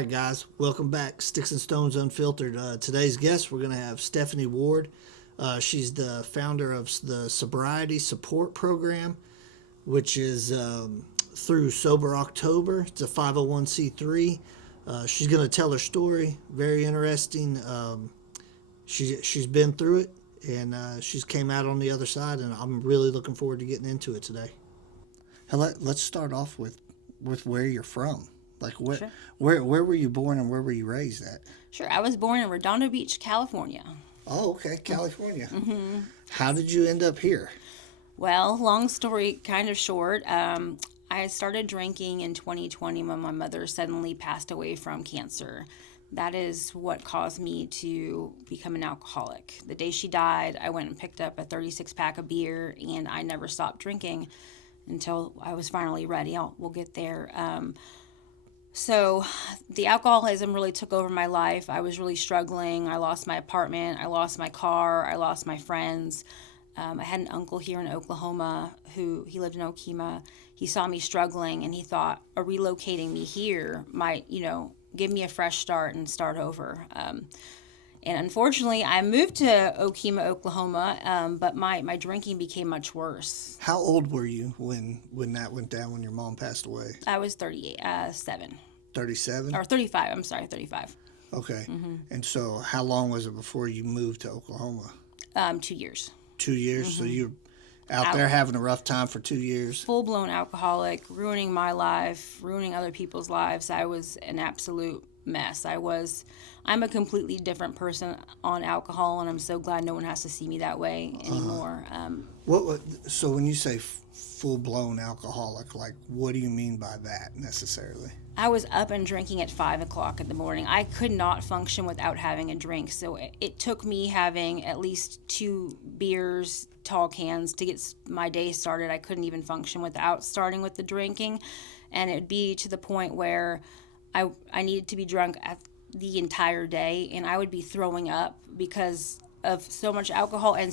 right, guys, welcome back. Sticks and Stones Unfiltered. Today's guest, we're going to have Stefanie Ward. She's the founder of the Sobriety Support Program, which is through Sober October. It's a 501c3. She's going to tell her story. Very interesting. She's been through it, and she's came out on the other side, and I'm really looking forward to getting into it today. Let's start off with where you're from. Like, Sure. where were you born and where were you raised at? Sure. I was born in Redondo Beach, California. Oh, okay, California. How did you end up here? Well, long story kind of short. I started drinking in 2020 when my mother suddenly passed away from cancer. That is what caused me to become an alcoholic. The day she died, I went and picked up a 36 pack of beer, and I never stopped drinking until I was finally ready. We'll get there. So the alcoholism really took over my life. I was really struggling. I lost my apartment. I lost my car. I lost my friends. I had an uncle here in Oklahoma he lived in Okemah. He saw me struggling, and he thought relocating me here might, give me a fresh start and start over. And unfortunately, I moved to Okemah, Oklahoma, but my drinking became much worse. How old were you when that went down, when your mom passed away? I was 37. 37? Or 35, I'm sorry, 35. Okay. And so how long was it before you moved to Oklahoma? 2 years. 2 years? So you're out there having a rough time for 2 years? Full-blown alcoholic, ruining my life, ruining other people's lives. I was an absolute mess. I'm a completely different person on alcohol, and I'm so glad no one has to see me that way anymore. So when you say full-blown alcoholic, like, what do you mean by that necessarily? I was up and drinking at 5 o'clock in the morning. I could not function without having a drink. So it took me having at least 2 beers, tall cans, to get my day started. I couldn't even function without starting with the drinking. And it would be to the point where I needed to be drunk the entire day, and I would be throwing up because of so much alcohol, and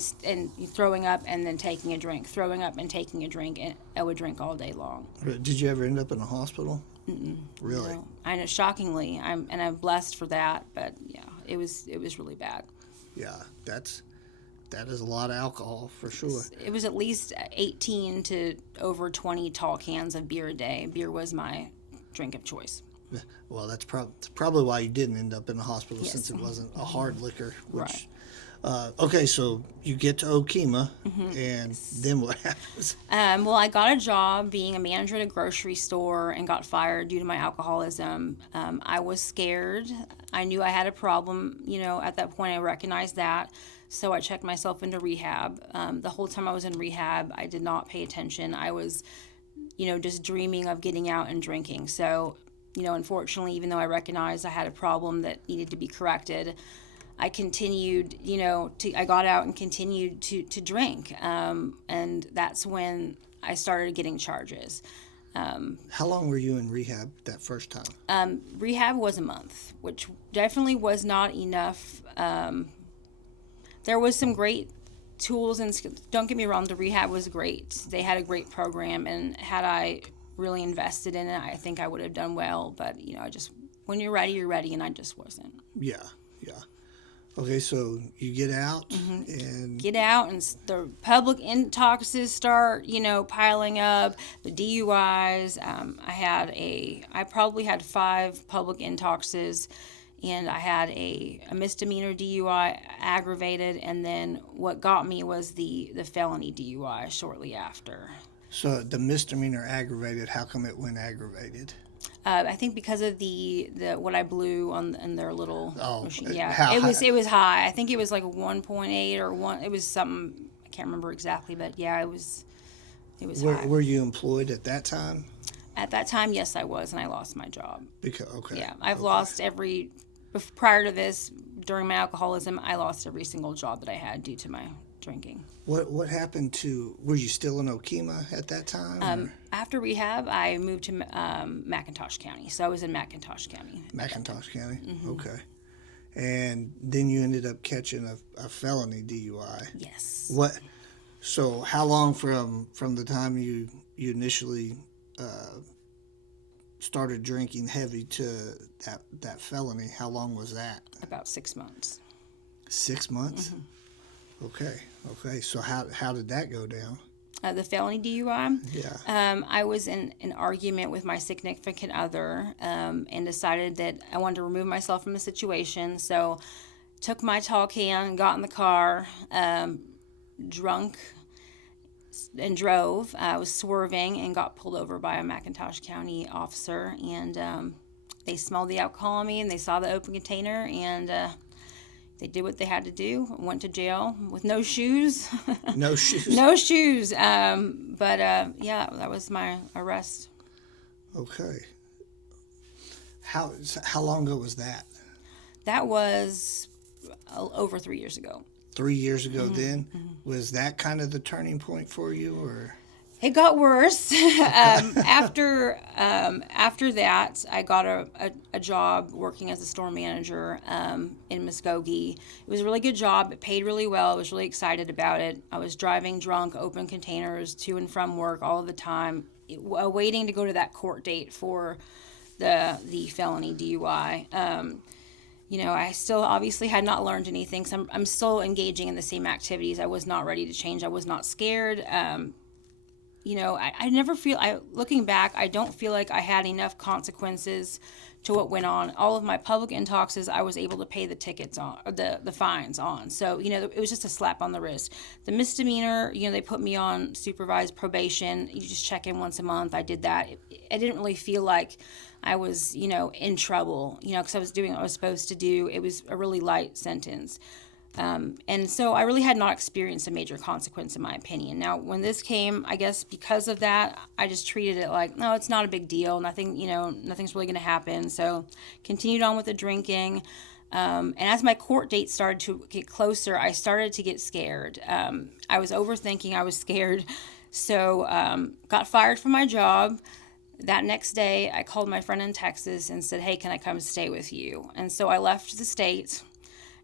throwing up and then taking a drink, throwing up and taking a drink, and I would drink all day long. Did you ever end up in a hospital? Mm-mm. Really? No. I know, shockingly, I'm blessed for that, but yeah, it was really bad. Yeah, that is a lot of alcohol for sure. It was at least 18 to over 20 tall cans of beer a day. Beer was my drink of choice. Well, that's probably why you didn't end up in the hospital, Yes. since it wasn't a hard liquor. Right. Okay, so you get to Okemah, and then what happens? Well, I got a job being a manager at a grocery store and got fired due to my alcoholism. I was scared. I knew I had a problem. At that point, I recognized that. So I checked myself into rehab. The whole time I was in rehab, I did not pay attention. I was, just dreaming of getting out and drinking. So, unfortunately, even though I recognized I had a problem that needed to be corrected, I continued, I got out and continued to drink. And that's when I started getting charges. How long were you in rehab that first time? Rehab was a month, which definitely was not enough. There was some great tools, and don't get me wrong, the rehab was great. They had a great program, and had I really invested in it, I think I would have done well. But, when you're ready, and I just wasn't. Yeah. Okay, so you get out, and the public intoxes start, piling up. The DUIs. I probably had 5 public intoxes, and I had a misdemeanor DUI, aggravated, and then what got me was the felony DUI shortly after. So the misdemeanor aggravated, how come it went aggravated? I think because of the what I blew in their little machine. Yeah, it was high. I think it was like 1.8 or 1. It was something, I can't remember exactly, but yeah, it was high. Were you employed at that time? At that time, yes, I was, and I lost my job. Okay. Yeah, I've lost prior to this, during my alcoholism, I lost every single job that I had due to my drinking. What happened were you still in Okemah at that time? After rehab, I moved to McIntosh County. So I was in McIntosh County. McIntosh County? Okay. And then you ended up catching a felony DUI. Yes. So how long from the time you initially started drinking heavy to that felony, how long was that? About 6 months. 6 months? Mm-hmm. Okay. So how did that go down? The felony DUI. Yeah. I was in an argument with my significant other and decided that I wanted to remove myself from the situation. So took my tall can, got in the car, drunk, and drove. I was swerving and got pulled over by a McIntosh County officer. And they smelled the alcohol on me, and they saw the open container, and they did what they had to do. Went to jail with no shoes. No shoes. No shoes. But yeah, that was my arrest. Okay. How long ago was that? That was over 3 years ago. 3 years ago. Then was that kind of the turning point for you, or? It got worse. After that, I got a job working as a store manager in Muskogee. It was a really good job. It paid really well. I was really excited about it. I was driving drunk, open containers to and from work all of the time, waiting to go to that court date for the felony DUI. I still obviously had not learned anything, so I'm still engaging in the same activities. I was not ready to change. I was not scared. I never feel, looking back, I don't feel like I had enough consequences to what went on. All of my public intoxes, I was able to pay the tickets on, or the fines on. So, it was just a slap on the wrist. The misdemeanor, they put me on supervised probation. You just check in once a month. I did that. I didn't really feel like I was, in trouble, because I was doing what I was supposed to do. It was a really light sentence. And so I really had not experienced a major consequence, in my opinion. Now, when this came, I guess because of that, I just treated it like, no, it's not a big deal. Nothing's really going to happen. So continued on with the drinking. And as my court date started to get closer, I started to get scared. I was overthinking. I was scared. So got fired from my job. That next day, I called my friend in Texas and said, hey, can I come stay with you? And so I left the state.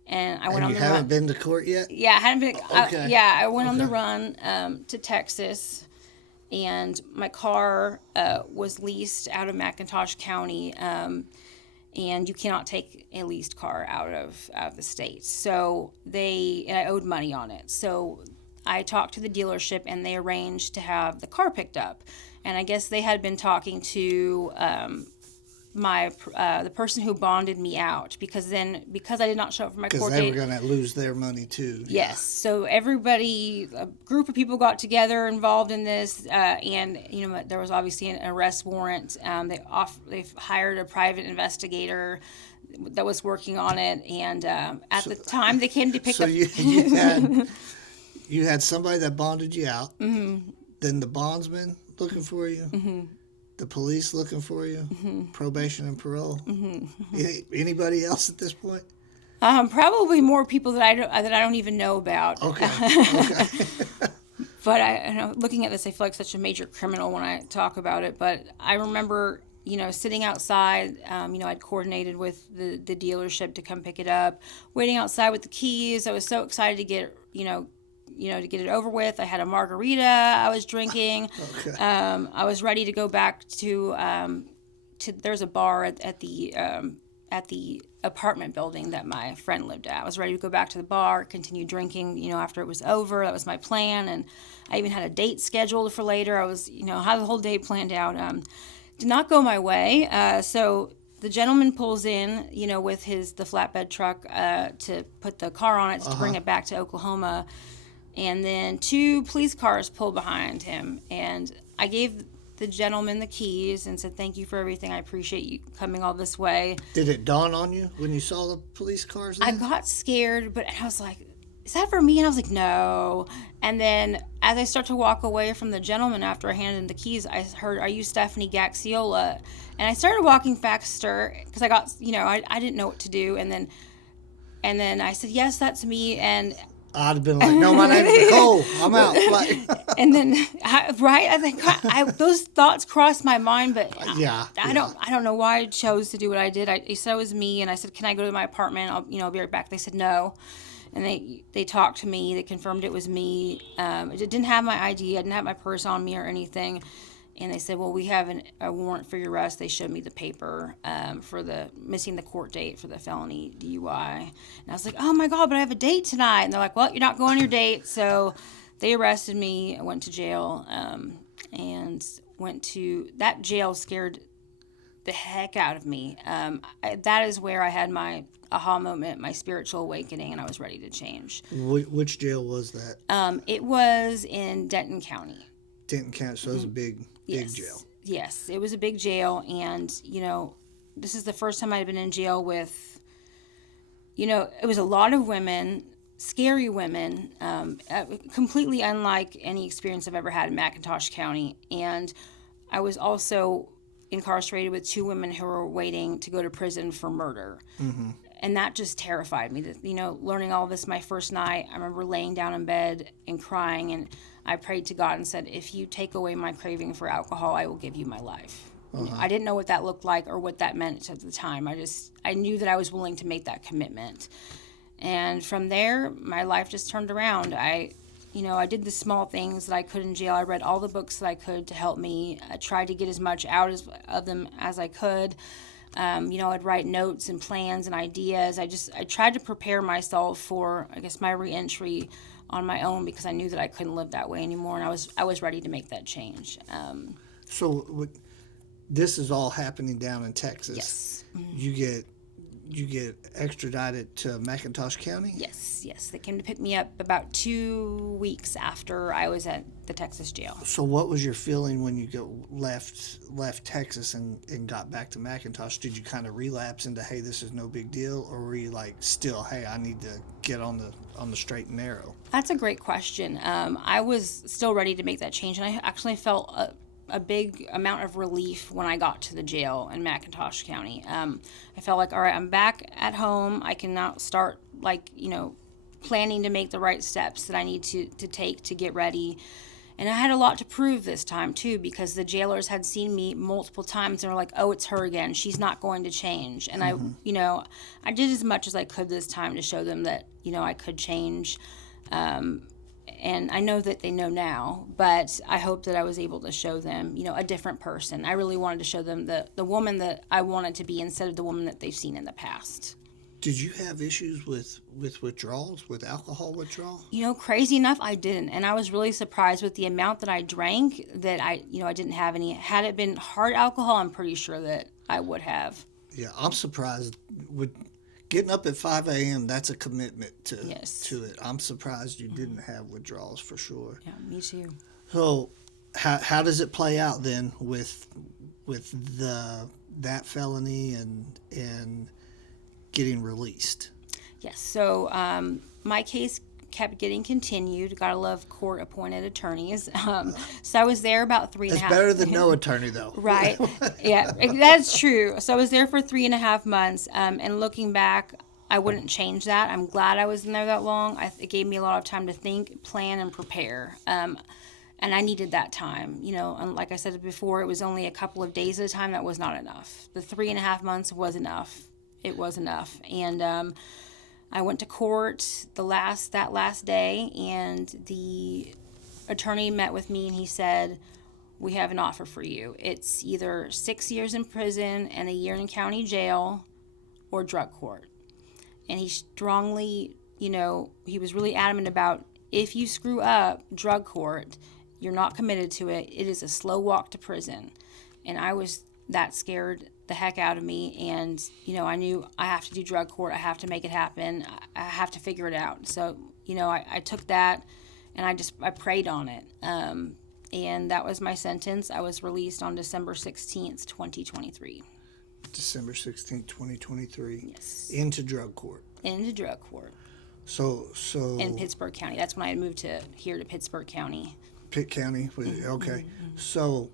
And I went on the run. You haven't been to court yet? Yeah, I hadn't been. Okay. I went on the run to Texas, and my car was leased out of McIntosh County, and you cannot take a leased car out of the state. So and I owed money on it. So I talked to the dealership, and they arranged to have the car picked up. And I guess they had been talking to the person who bonded me out, because I did not show up for my court date. Because they were going to lose their money too. Yes. So everybody, a group of people got together involved in this, and there was obviously an arrest warrant. They've hired a private investigator that was working on it, and the time they came to pick up. So you had somebody that bonded you out. Mm-hmm. Then the bondsman looking for you. Mm-hmm. The police looking for you, probation and parole. Anybody else at this point? Probably more people that I don't even know about. Okay. But looking at this, I feel like such a major criminal when I talk about it. But I remember, sitting outside. I'd coordinated with the dealership to come pick it up, waiting outside with the keys. I was so excited to get to get it over with. I had a margarita I was drinking. Okay. I was ready to go back to there's a bar at the apartment building that my friend lived at. I was ready to go back to the bar, continue drinking, after it was over. That was my plan. And I even had a date scheduled for later. I was, had the whole day planned out. Did not go my way. So the gentleman pulls in, with the flatbed truck to put the car on it to bring it back to Oklahoma. And then 2 police cars pulled behind him. And I gave the gentleman the keys and said, thank you for everything. I appreciate you coming all this way. Did it dawn on you when you saw the police cars then? I got scared, but I was like, is that for me? And I was like, no. And then as I start to walk away from the gentleman after I handed him the keys, I heard, are you Stefanie Gaxiola? And I started walking faster because I got, I didn't know what to do. And then I said, yes, that's me. And I'd have been like, no, my name is Nicole. I'm out. And then, I think those thoughts crossed my mind, but I don't know why I chose to do what I did. He said it was me, and I said, can I go to my apartment? I'll be right back. They said no, and they talked to me. They confirmed it was me. It didn't have my ID. I didn't have my purse on me or anything. And they said, well, we have a warrant for your arrest. They showed me the paper for the missing the court date for the felony DUI. And I was like, oh my God, but I have a date tonight. And they're like, well, you're not going on your date. So they arrested me. I went to jail and went to that jail. Scared the heck out of me. That is where I had my aha moment, my spiritual awakening, and I was ready to change. Which jail was that? It was in Denton County. Denton County, so it was a big jail. Yes, it was a big jail, and, this is the first time I had been in jail with, it was a lot of women, scary women, completely unlike any experience I've ever had in McIntosh County, and I was also incarcerated with 2 women who were waiting to go to prison for murder. Mm-hmm. And that just terrified me. Learning all this my first night, I remember laying down in bed and crying, and I prayed to God and said, if you take away my craving for alcohol, I will give you my life. Uh-huh. I didn't know what that looked like or what that meant at the time. I knew that I was willing to make that commitment. And from there, my life just turned around. I did the small things that I could in jail. I read all the books that I could to help me. I tried to get as much out of them as I could. I'd write notes and plans and ideas. I tried to prepare myself for, I guess, my reentry on my own, because I knew that I couldn't live that way anymore, and I was ready to make that change. So this is all happening down in Texas. Yes. Mm-hmm. You get extradited to McIntosh County? Yes. They came to pick me up about 2 weeks after I was at the Texas jail. So what was your feeling when you left Texas and got back to McIntosh? Did you kind of relapse into, hey, this is no big deal? Or were you like, still, hey, I need to get on the straight and narrow? That's a great question. I was still ready to make that change, and I actually felt a big amount of relief when I got to the jail in McIntosh County. I felt like, all right, I'm back at home. I can now start, planning to make the right steps that I need to take to get ready. And I had a lot to prove this time, too, because the jailers had seen me multiple times and were like, oh, it's her again. She's not going to change. And mm-hmm. I did as much as I could this time to show them that, I could change. And I know that they know now, but I hope that I was able to show them, a different person. I really wanted to show them the woman that I wanted to be instead of the woman that they've seen in the past. Did you have issues with withdrawals, with alcohol withdrawal? Crazy enough, I didn't. And I was really surprised with the amount that I drank that I didn't have any. Had it been hard alcohol, I'm pretty sure that I would have. Yeah, I'm surprised. Getting up at 5 a.m., that's a commitment to it. I'm surprised you didn't have withdrawals for sure. Yeah, me too. So how does it play out then with that felony and getting released? Yes, so my case kept getting continued. Gotta love court-appointed attorneys. So I was there about 3.5 months. That's better than no attorney, though. Right. Yeah, that's true. So I was there for 3.5 months, and looking back, I wouldn't change that. I'm glad I was in there that long. It gave me a lot of time to think, plan, and prepare. And I needed that time. And like I said before, it was only a couple of days at a time. That was not enough. The 3.5 months was enough. It was enough. And I went to court that last day, and the attorney met with me, and he said, we have an offer for you. It's either 6 years in prison and a year in county jail or drug court. And he strongly, he was really adamant about, if you screw up drug court, you're not committed to it. It is a slow walk to prison. And I was that scared the heck out of me, and I knew I have to do drug court. I have to make it happen. I have to figure it out. So I took that, and I prayed on it, and that was my sentence. I was released on December 16th, 2023. December 16th, 2023. Yes. Into drug court. So in Pittsburgh County. That's when I moved to Pittsburgh County. Pitt County. Okay. Mm-hmm. So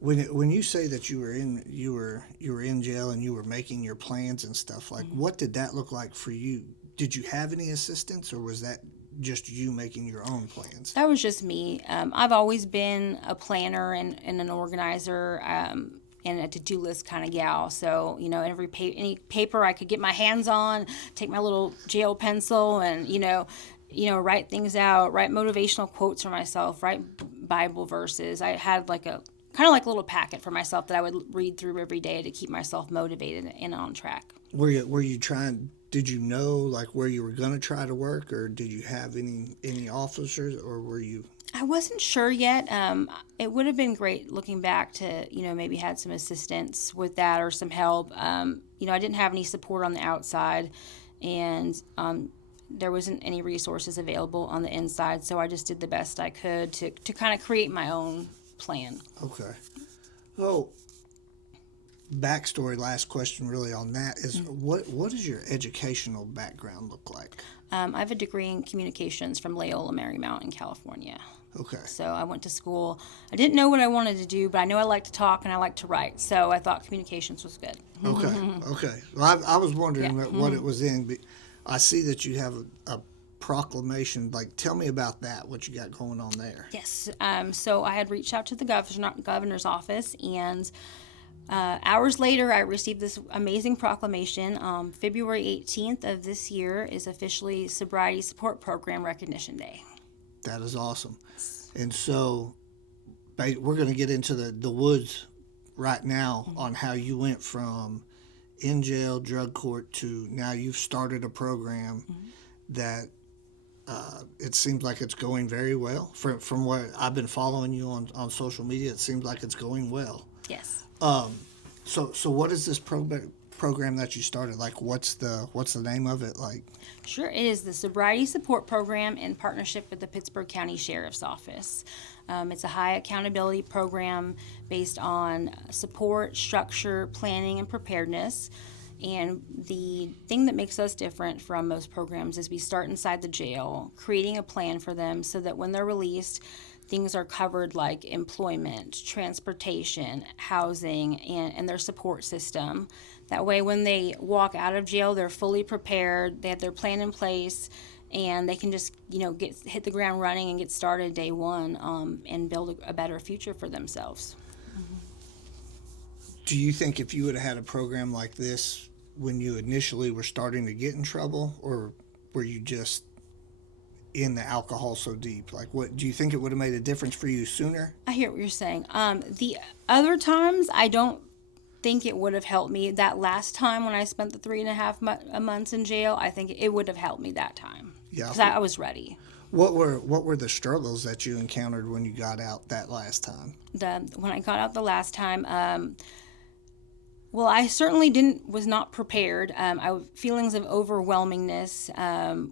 when you say that you were in jail and you were making your plans and stuff, like, mm-hmm. what did that look like for you? Did you have any assistance, or was that just you making your own plans? That was just me. I've always been a planner and an organizer, and a to-do list kind of gal. So, any paper I could get my hands on, take my little jail pencil and, write things out, write motivational quotes for myself, write Bible verses. I had like a kind of like a little packet for myself that I would read through every day to keep myself motivated and on track. Were you trying? Did you know like where you were going to try to work, or did you have any officers, or were you? I wasn't sure yet. It would have been great looking back to, maybe had some assistance with that or some help. I didn't have any support on the outside, and there wasn't any resources available on the inside. So I just did the best I could to kind of create my own plan. Okay. So, backstory, last question really on that is what does your educational background look like? I have a degree in communications from Loyola Marymount in California. Okay. So I went to school. I didn't know what I wanted to do, but I know I like to talk and I like to write. So I thought communications was good. Okay. Okay. Well, I was wondering what it was in, but I see that you have a proclamation. Like, tell me about that, what you got going on there. Yes. So I had reached out to the governor's office, and hours later, I received this amazing proclamation. February 18th of this year is officially Sobriety Support Program Recognition Day. That is awesome. And so we're going to get into the woods right now on how you went from in jail, drug court, to now you've started a program that it seems like it's going very well. From what I've been following you on social media, it seems like it's going well. Yes. So what is this program that you started? Like, what's the name of it? Like, Sure, it is the Sobriety Support Program in partnership with the Pittsburgh County Sheriff's Office. It's a high accountability program based on support, structure, planning, and preparedness. And the thing that makes us different from most programs is we start inside the jail, creating a plan for them so that when they're released, things are covered like employment, transportation, housing, and their support system. That way, when they walk out of jail, they're fully prepared, they have their plan in place, and they can just, hit the ground running and get started day one and build a better future for themselves. do you think if you would have had a program like this when you initially were starting to get in trouble, or were you just in the alcohol so deep? Like, what do you think it would have made a difference for you sooner? I hear what you're saying. The other times, I don't think it would have helped me. That last time when I spent the 3.5 months in jail, I think it would have helped me that time. Yeah. Because I was ready. What were the struggles that you encountered when you got out that last time? When I got out the last time, well, I certainly was not prepared. Feelings of overwhelmingness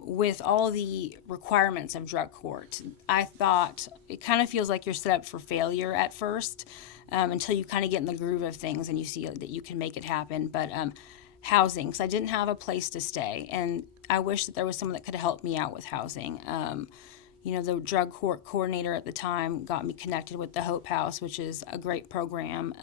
with all the requirements of drug court. I thought it kind of feels like you're set up for failure at first until you kind of get in the groove of things and you see that you can make it happen. But housing, because I didn't have a place to stay, and I wish that there was someone that could have helped me out with housing. The drug court coordinator at the time got me connected with the Hope House, which is a great program.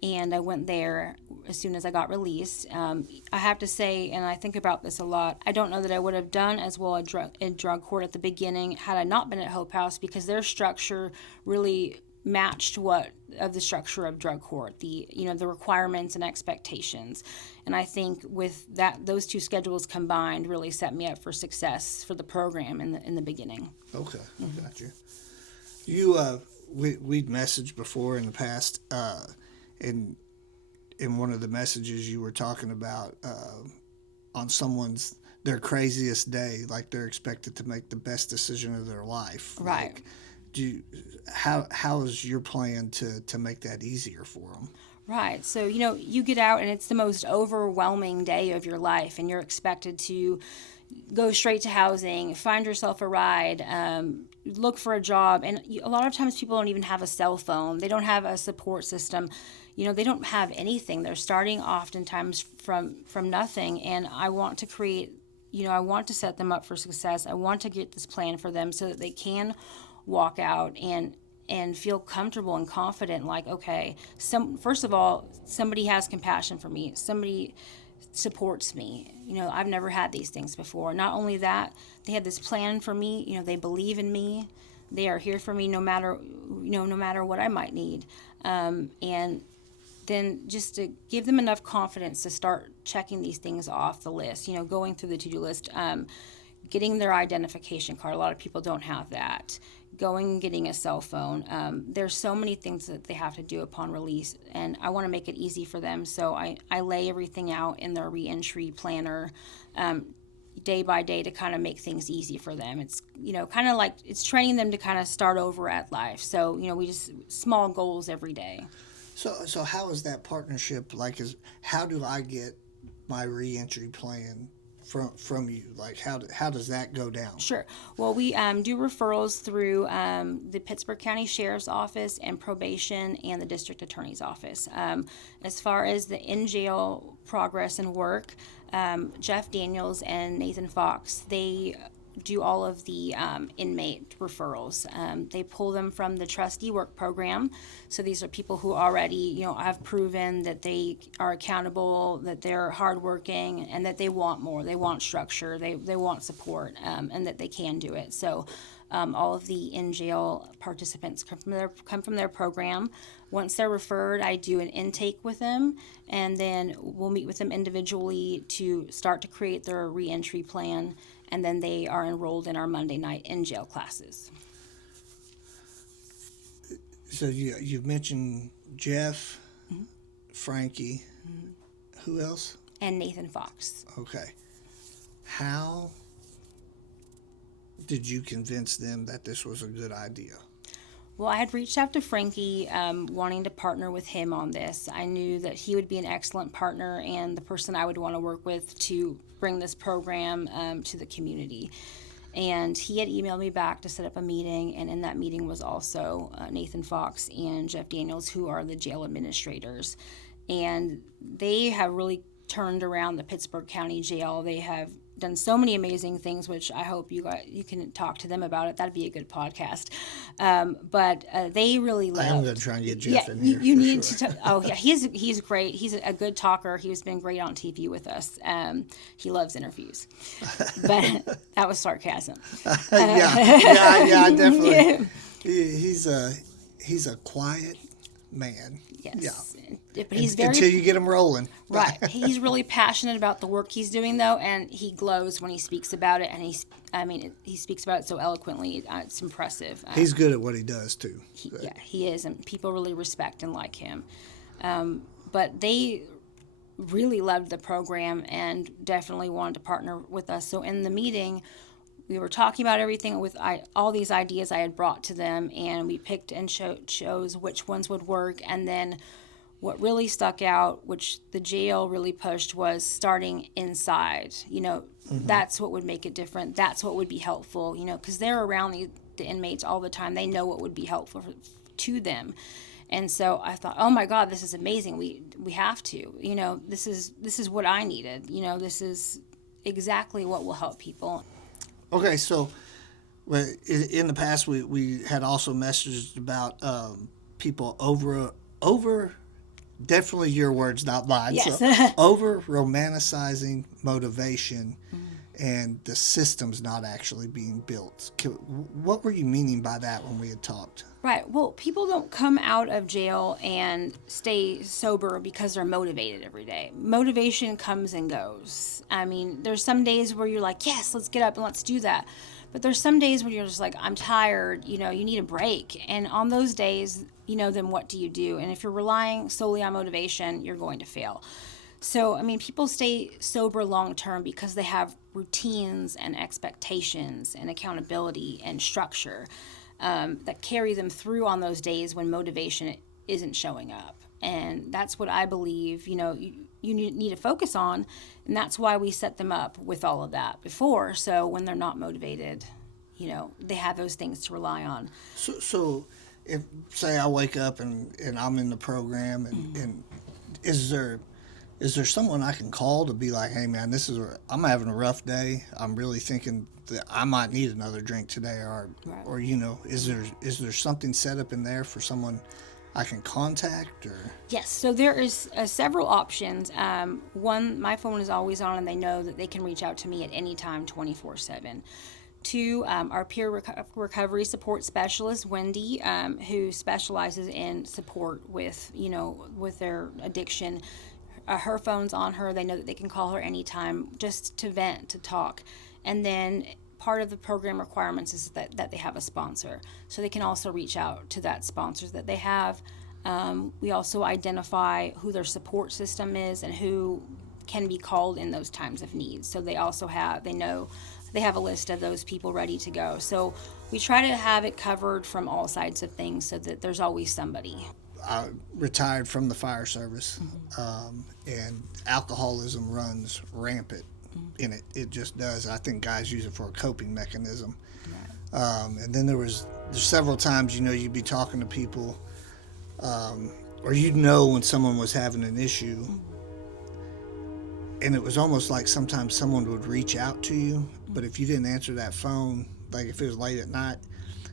And I went there as soon as I got released. I have to say, and I think about this a lot, I don't know that I would have done as well in drug court at the beginning had I not been at Hope House, because their structure really matched the structure of drug court, the requirements and expectations. And I think with those two schedules combined really set me up for success for the program in the beginning. Okay, got you. You we'd messaged before in the past. In one of the messages you were talking about on their craziest day, like they're expected to make the best decision of their life. Right. Like, how is your plan to make that easier for them? Right. So, you get out and it's the most overwhelming day of your life, and you're expected to go straight to housing, find yourself a ride, look for a job. And a lot of times people don't even have a cell phone. They don't have a support system. They don't have anything. They're starting oftentimes from nothing. And I want to create, I want to set them up for success. I want to get this plan for them so that they can walk out and feel comfortable and confident. Like, okay, first of all, somebody has compassion for me. Somebody supports me. I've never had these things before. Not only that, they have this plan for me. They believe in me. They are here for me no matter what I might need. And then just to give them enough confidence to start checking these things off the list, going through the to-do list, getting their identification card. A lot of people don't have that. going and getting a cell phone. There's so many things that they have to do upon release, and I want to make it easy for them. So I lay everything out in their reentry planner day by day to kind of make things easy for them. It's, kind of like it's training them to kind of start over at life. So, we just small goals every day. So how is that partnership like? How do I get my reentry plan from you? Like, how does that go down? Sure. Well, we do referrals through the Pittsburgh County Sheriff's Office and probation and the District Attorney's Office. As far as the in-jail progress and work, Jeff Daniels and Nathan Fox, they do all of the inmate referrals. They pull them from the trustee work program. So these are people who already, have proven that they are accountable, that they're hardworking, and that they want more. They want structure. They want support, and that they can do it. So all of the in-jail participants come from their program. Once they're referred, I do an intake with them, and then we'll meet with them individually to start to create their reentry plan, and then they are enrolled in our Monday night in-jail classes. So you've mentioned Jeff, Frankie, who else? And Nathan Fox. Okay. How did you convince them that this was a good idea? Well, I had reached out to Frankie wanting to partner with him on this. I knew that he would be an excellent partner and the person I would want to work with to bring this program to the community. And he had emailed me back to set up a meeting, and in that meeting was also Nathan Fox and Jeff Daniels, who are the jail administrators. And they have really turned around the Pittsburgh County Jail. They have done so many amazing things, which I hope you can talk to them about it. That'd be a good podcast. But they really loved. I'm going to try and get Jeff in here. You need to. Oh yeah, he's great. He's a good talker. He's been great on TV with us. He loves interviews, but that was sarcasm. Yeah, definitely. Yeah. He's a quiet man. Yes. Yeah. But he's very, until you get him rolling. Right. He's really passionate about the work he's doing, though, and he glows when he speaks about it. And he speaks about it so eloquently. It's impressive. He's good at what he does too. He is, and people really respect and like him. But they really loved the program and definitely wanted to partner with us. So in the meeting, we were talking about everything with all these ideas I had brought to them, and we picked and chose which ones would work. And then what really stuck out, which the jail really pushed, was starting inside. That's what would make it different. That's what would be helpful, because they're around the inmates all the time. They know what would be helpful to them. And so I thought, oh my God, this is amazing. We have to, this is what I needed. This is exactly what will help people. Okay, so in the past we had also messages about people over, definitely your words, not mine. Yes. So, over romanticizing motivation and the systems not actually being built. What were you meaning by that when we had talked? Right. Well, people don't come out of jail and stay sober because they're motivated every day. Motivation comes and goes. There's some days where you're like, yes, let's get up and let's do that. But there's some days when you're just like, I'm tired, you need a break. And on those days, then what do you do? And if you're relying solely on motivation, you're going to fail. So, people stay sober long term because they have routines and expectations and accountability and structure that carry them through on those days when motivation isn't showing up. And that's what I believe, you need to focus on. And that's why we set them up with all of that before. So when they're not motivated, they have those things to rely on. So if, say, I wake up and I'm in the program, and is there someone I can call to be like, hey man, I'm having a rough day. I'm really thinking that I might need another drink today, or is there something set up in there for someone I can contact? Or yes, so there is several options. One, my phone is always on, and they know that they can reach out to me at any time, 24/7. Two, our peer recovery support specialist, Wendy, who specializes in support with their addiction. Her phone's on her. They know that they can call her anytime just to vent, to talk. And then part of the program requirements is that they have a sponsor. So they can also reach out to that sponsors that they have. We also identify who their support system is and who can be called in those times of need. So they have a list of those people ready to go. So we try to have it covered from all sides of things so that there's always somebody. I retired from the fire service, and alcoholism runs rampant in it. It just does. I think guys use it for a coping mechanism. And then there's several times, you'd be talking to people, or when someone was having an issue, and it was almost like sometimes someone would reach out to you, but if you didn't answer that phone, like if it was late at night,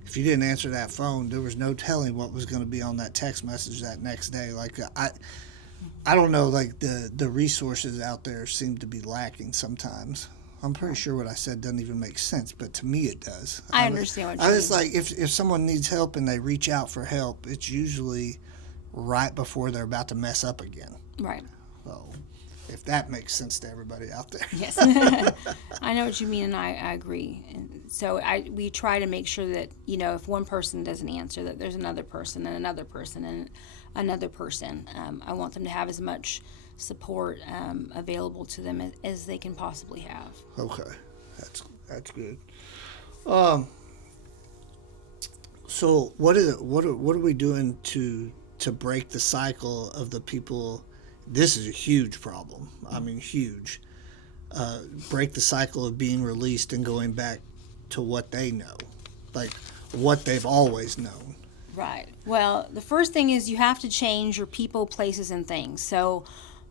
if you didn't answer that phone, there was no telling what was going to be on that text message that next day. Like I don't know, like the resources out there seem to be lacking sometimes. I'm pretty sure what I said doesn't even make sense, but to me it does. I understand what you mean. I was like, if someone needs help and they reach out for help, it's usually right before they're about to mess up again. Right. So if that makes sense to everybody out there. Yes. I know what you mean, and I agree. And so we try to make sure that, if one person doesn't answer, that there's another person and another person and another person. I want them to have as much support available to them as they can possibly have. Okay. That's good. So what are we doing to break the cycle of the people? This is a huge problem. I mean, huge. Break the cycle of being released and going back to what they know, like what they've always known. Right. Well, the first thing is you have to change your people, places, and things. So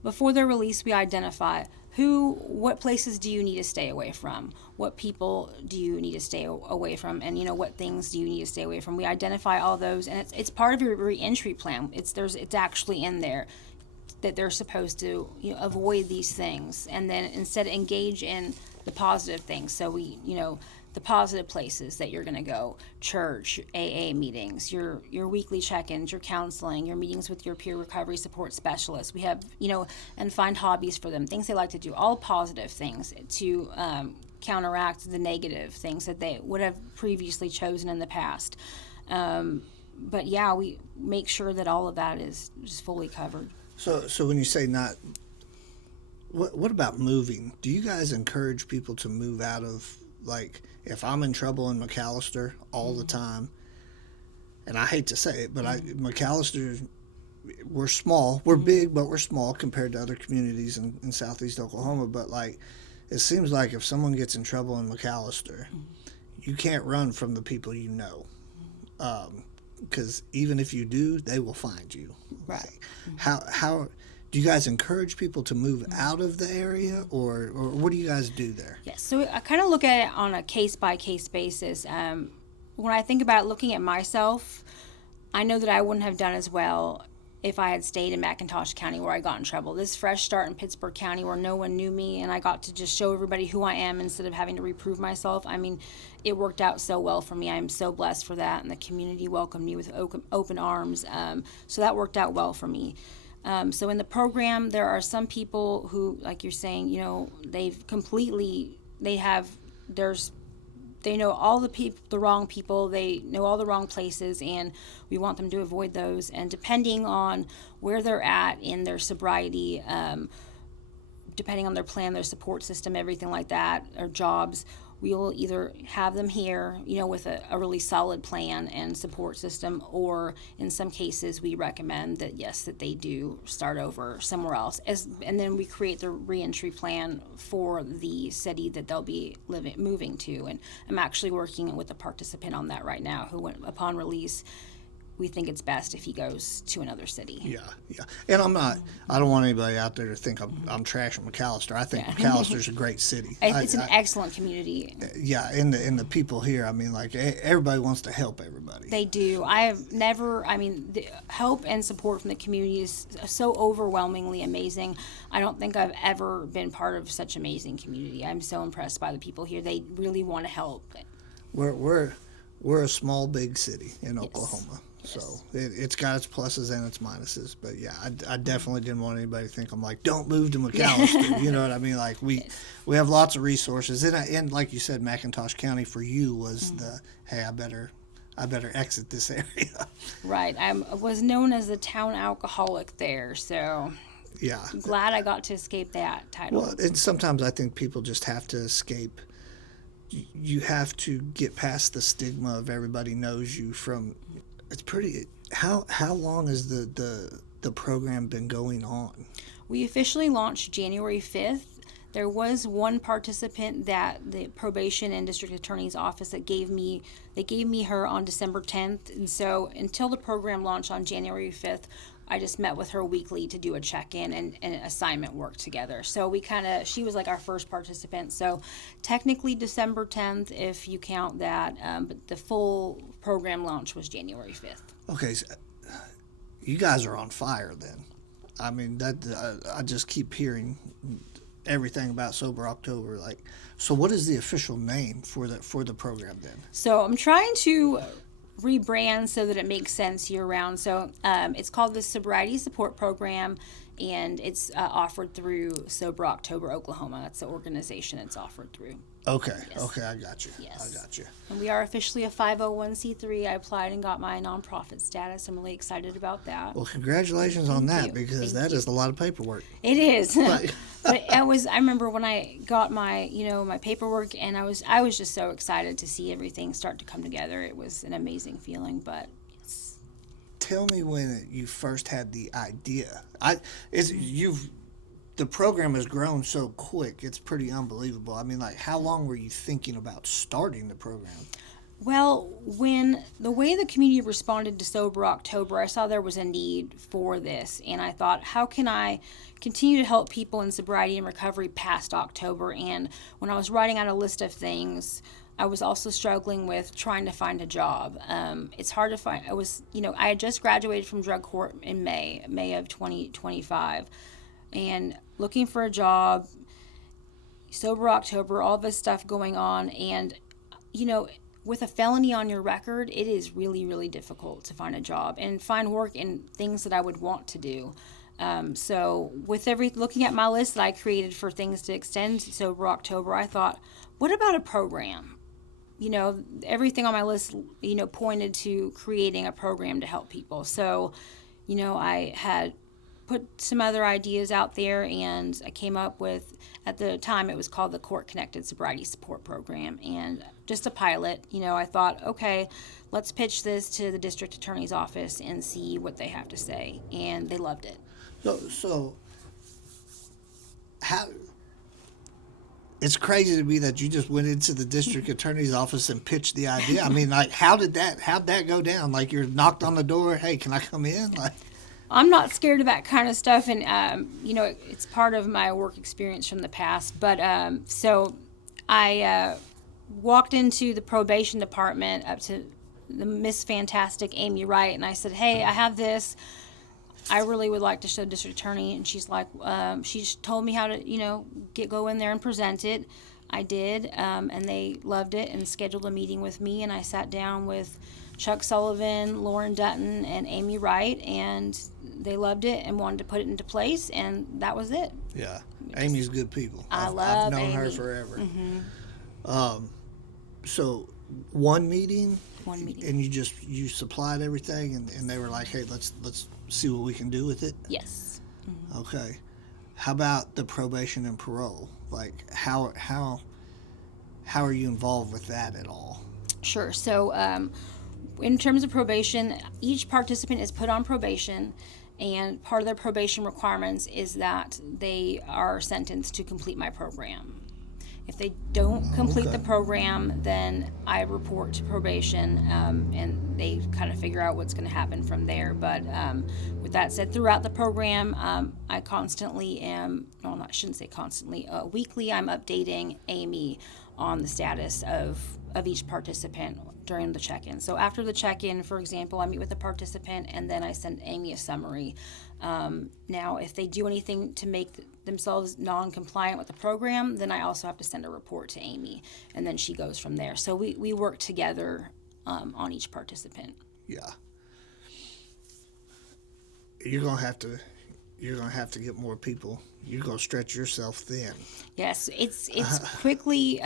before they're released, we identify what places do you need to stay away from? What people do you need to stay away from? And, what things do you need to stay away from? We identify all those, and it's part of your reentry plan. It's actually in there that they're supposed to avoid these things, and then instead engage in the positive things. So the positive places that you're going to go: church, AA meetings, your weekly check-ins, your counseling, your meetings with your peer recovery support specialists. We have and find hobbies for them, things they like to do, all positive things to counteract the negative things that they would have previously chosen in the past. But yeah, we make sure that all of that is just fully covered. So when you say not, what about moving? Do you guys encourage people to move out of, like, if I'm in trouble in McAllister all the time, and I hate to say it, but McAllister, we're small. We're big, but we're small compared to other communities in southeast Oklahoma. But, like, it seems like if someone gets in trouble in McAllister, you can't run from the people you know. Because even if you do, they will find you. Right. How do you guys encourage people to move out of the area, or what do you guys do there? Yes, so I kind of look at it on a case-by-case basis. When I think about looking at myself, I know that I wouldn't have done as well if I had stayed in McIntosh County where I got in trouble. This fresh start in Pittsburgh County where no one knew me and I got to just show everybody who I am instead of having to reprove myself. I mean, it worked out so well for me. I'm so blessed for that, and the community welcomed me with open arms. So that worked out well for me. So in the program, there are some people who, like you're saying, they know all the wrong people, they know all the wrong places, and we want them to avoid those. And depending on where they're at in their sobriety, depending on their plan, their support system, everything like that, or jobs, we will either have them here, with a really solid plan and support system, or in some cases we recommend that, yes, that they do start over somewhere else. And then we create the reentry plan for the city that they'll be moving to. And I'm actually working with a participant on that right now who went, upon release, we think it's best if he goes to another city. Yeah. And I don't want anybody out there to think I'm trashing McAllister. I think McAllister's a great city. It's an excellent community. Yeah, and the people here, I mean, like, everybody wants to help everybody. They do. The help and support from the community is so overwhelmingly amazing. I don't think I've ever been part of such amazing community. I'm so impressed by the people here. They really want to help. We're a small, big city in Oklahoma. So it's got its pluses and its minuses. But yeah, I definitely didn't want anybody to think I'm like, don't move to McAllister. You know what I mean? Like we have lots of resources. And like you said, McIntosh County for you was the, hey, I better exit this area. Right. I was known as the town alcoholic there, so Yeah. I'm glad I got to escape that title. Well, and sometimes I think people just have to escape. You have to get past the stigma of everybody knows you from. It's pretty. How long has the program been going on? We officially launched January 5th. There was one participant that the probation and district attorney's office that gave me her on December 10th. And so until the program launched on January 5th, I just met with her weekly to do a check-in and assignment work together. So she was like our first participant. So technically December 10th, if you count that, but the full program launch was January 5th. Okay, so you guys are on fire then. I mean, I just keep hearing everything about Sober October. Like, so what is the official name for the program then? So I'm trying to rebrand so that it makes sense year round. So it's called the Sobriety Support Program, and it's offered through Sober October Oklahoma. That's the organization it's offered through. Okay. Yes. Okay, I got you. Yes. I got you. And we are officially a 501c3. I applied and got my nonprofit status. I'm really excited about that. Well, congratulations on that, you. because that is a lot of paperwork. It is. Right. But I remember when I got my paperwork, and I was just so excited to see everything start to come together. It was an amazing feeling, but it's... Tell me when you first had the idea. The program has grown so quick, it's pretty unbelievable. I mean, like, how long were you thinking about starting the program? Well, when the way the community responded to Sober October, I saw there was a need for this, and I thought, how can I continue to help people in sobriety and recovery past October? And when I was writing out a list of things, I was also struggling with trying to find a job. It's hard to find. I had just graduated from drug court in May of 2025, and looking for a job, Sober October, all this stuff going on, and with a felony on your record, it is really, really difficult to find a job and find work in things that I would want to do. So with looking at my list that I created for things to extend Sober October, I thought, what about a program? Everything on my list, pointed to creating a program to help people. So, I had put some other ideas out there, and I came up with, at the time it was called the Court Connected Sobriety Support Program, and just a pilot. I thought, okay, let's pitch this to the district attorney's office and see what they have to say, and they loved it. So how... It's crazy to me that you just went into the district attorney's office and pitched the idea. I mean, like, how'd that go down? Like, you're knocked on the door, hey, can I come in? Like, I'm not scared of that kind of stuff, and it's part of my work experience from the past. But so I walked into the probation department up to the Miss Fantastic Amy Wright, and I said, "Hey, I have this. I really would like to show the district attorney." And she's like, she just told me how to go in there and present it. I did, and they loved it and scheduled a meeting with me, and I sat down with Chuck Sullivan, Lauren Dutton, and Amy Wright, and they loved it and wanted to put it into place, and that was it. Yeah, Amy's good people. I've known Amy. her forever. Mm-hmm. So one meeting, and you supplied everything, and they were like, hey, let's see what we can do with it. Yes. Mm-hmm. Okay. How about the probation and parole? Like, how are you involved with that at all? Sure. So, in terms of probation, each participant is put on probation, and part of their probation requirements is that they are sentenced to complete my program. If they don't complete the program, then I report to probation, and they kind of figure out what's going to happen from there. But with that said, throughout the program, I constantly am, well, I shouldn't say constantly, weekly I'm updating Amy on the status of each participant during the check-in. So after the check-in, for example, I meet with the participant, and then I send Amy a summary. Now, if they do anything to make themselves non-compliant with the program, then I also have to send a report to Amy, and then she goes from there. So we work together on each participant. Yeah. you're gonna have to get more people. You're gonna stretch yourself thin. Yes, it's quickly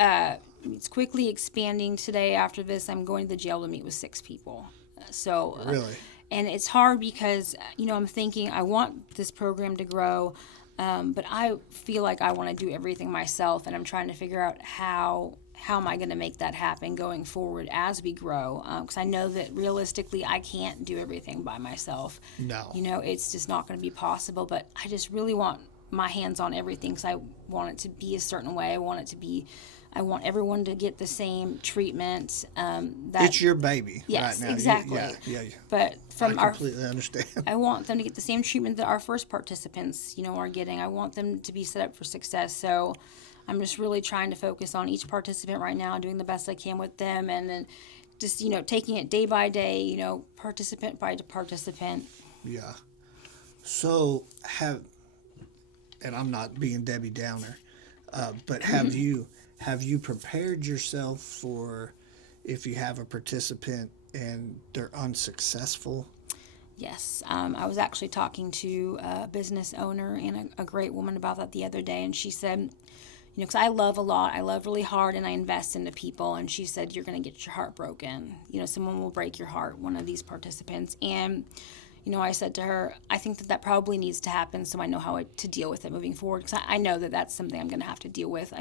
expanding. Today, after this, I'm going to the jail to meet with 6 people. So, Really? and it's hard because I'm thinking I want this program to grow, but I feel like I want to do everything myself, and I'm trying to figure out how am I going to make that happen going forward as we grow? Because I know that realistically I can't do everything by myself. No. It's just not going to be possible. But I just really want my hands on everything because I want it to be a certain way. I want everyone to get the same treatment. It's your baby yes, right now. Exactly. Yeah. But I completely understand. I want them to get the same treatment that our first participants, are getting. I want them to be set up for success. So I'm just really trying to focus on each participant right now, doing the best I can with them, and then just, taking it day by day, participant by participant. Yeah. So and I'm not being Debbie Downer, but have you prepared yourself for if you have a participant and they're unsuccessful? Yes. I was actually talking to a business owner and a great woman about that the other day, and she said, because I love a lot, I love really hard, and I invest into people, and she said, you're going to get your heart broken. Someone will break your heart, one of these participants. And I said to her, I think that probably needs to happen so I know how to deal with it moving forward, because I know that that's something I'm going to have to deal with.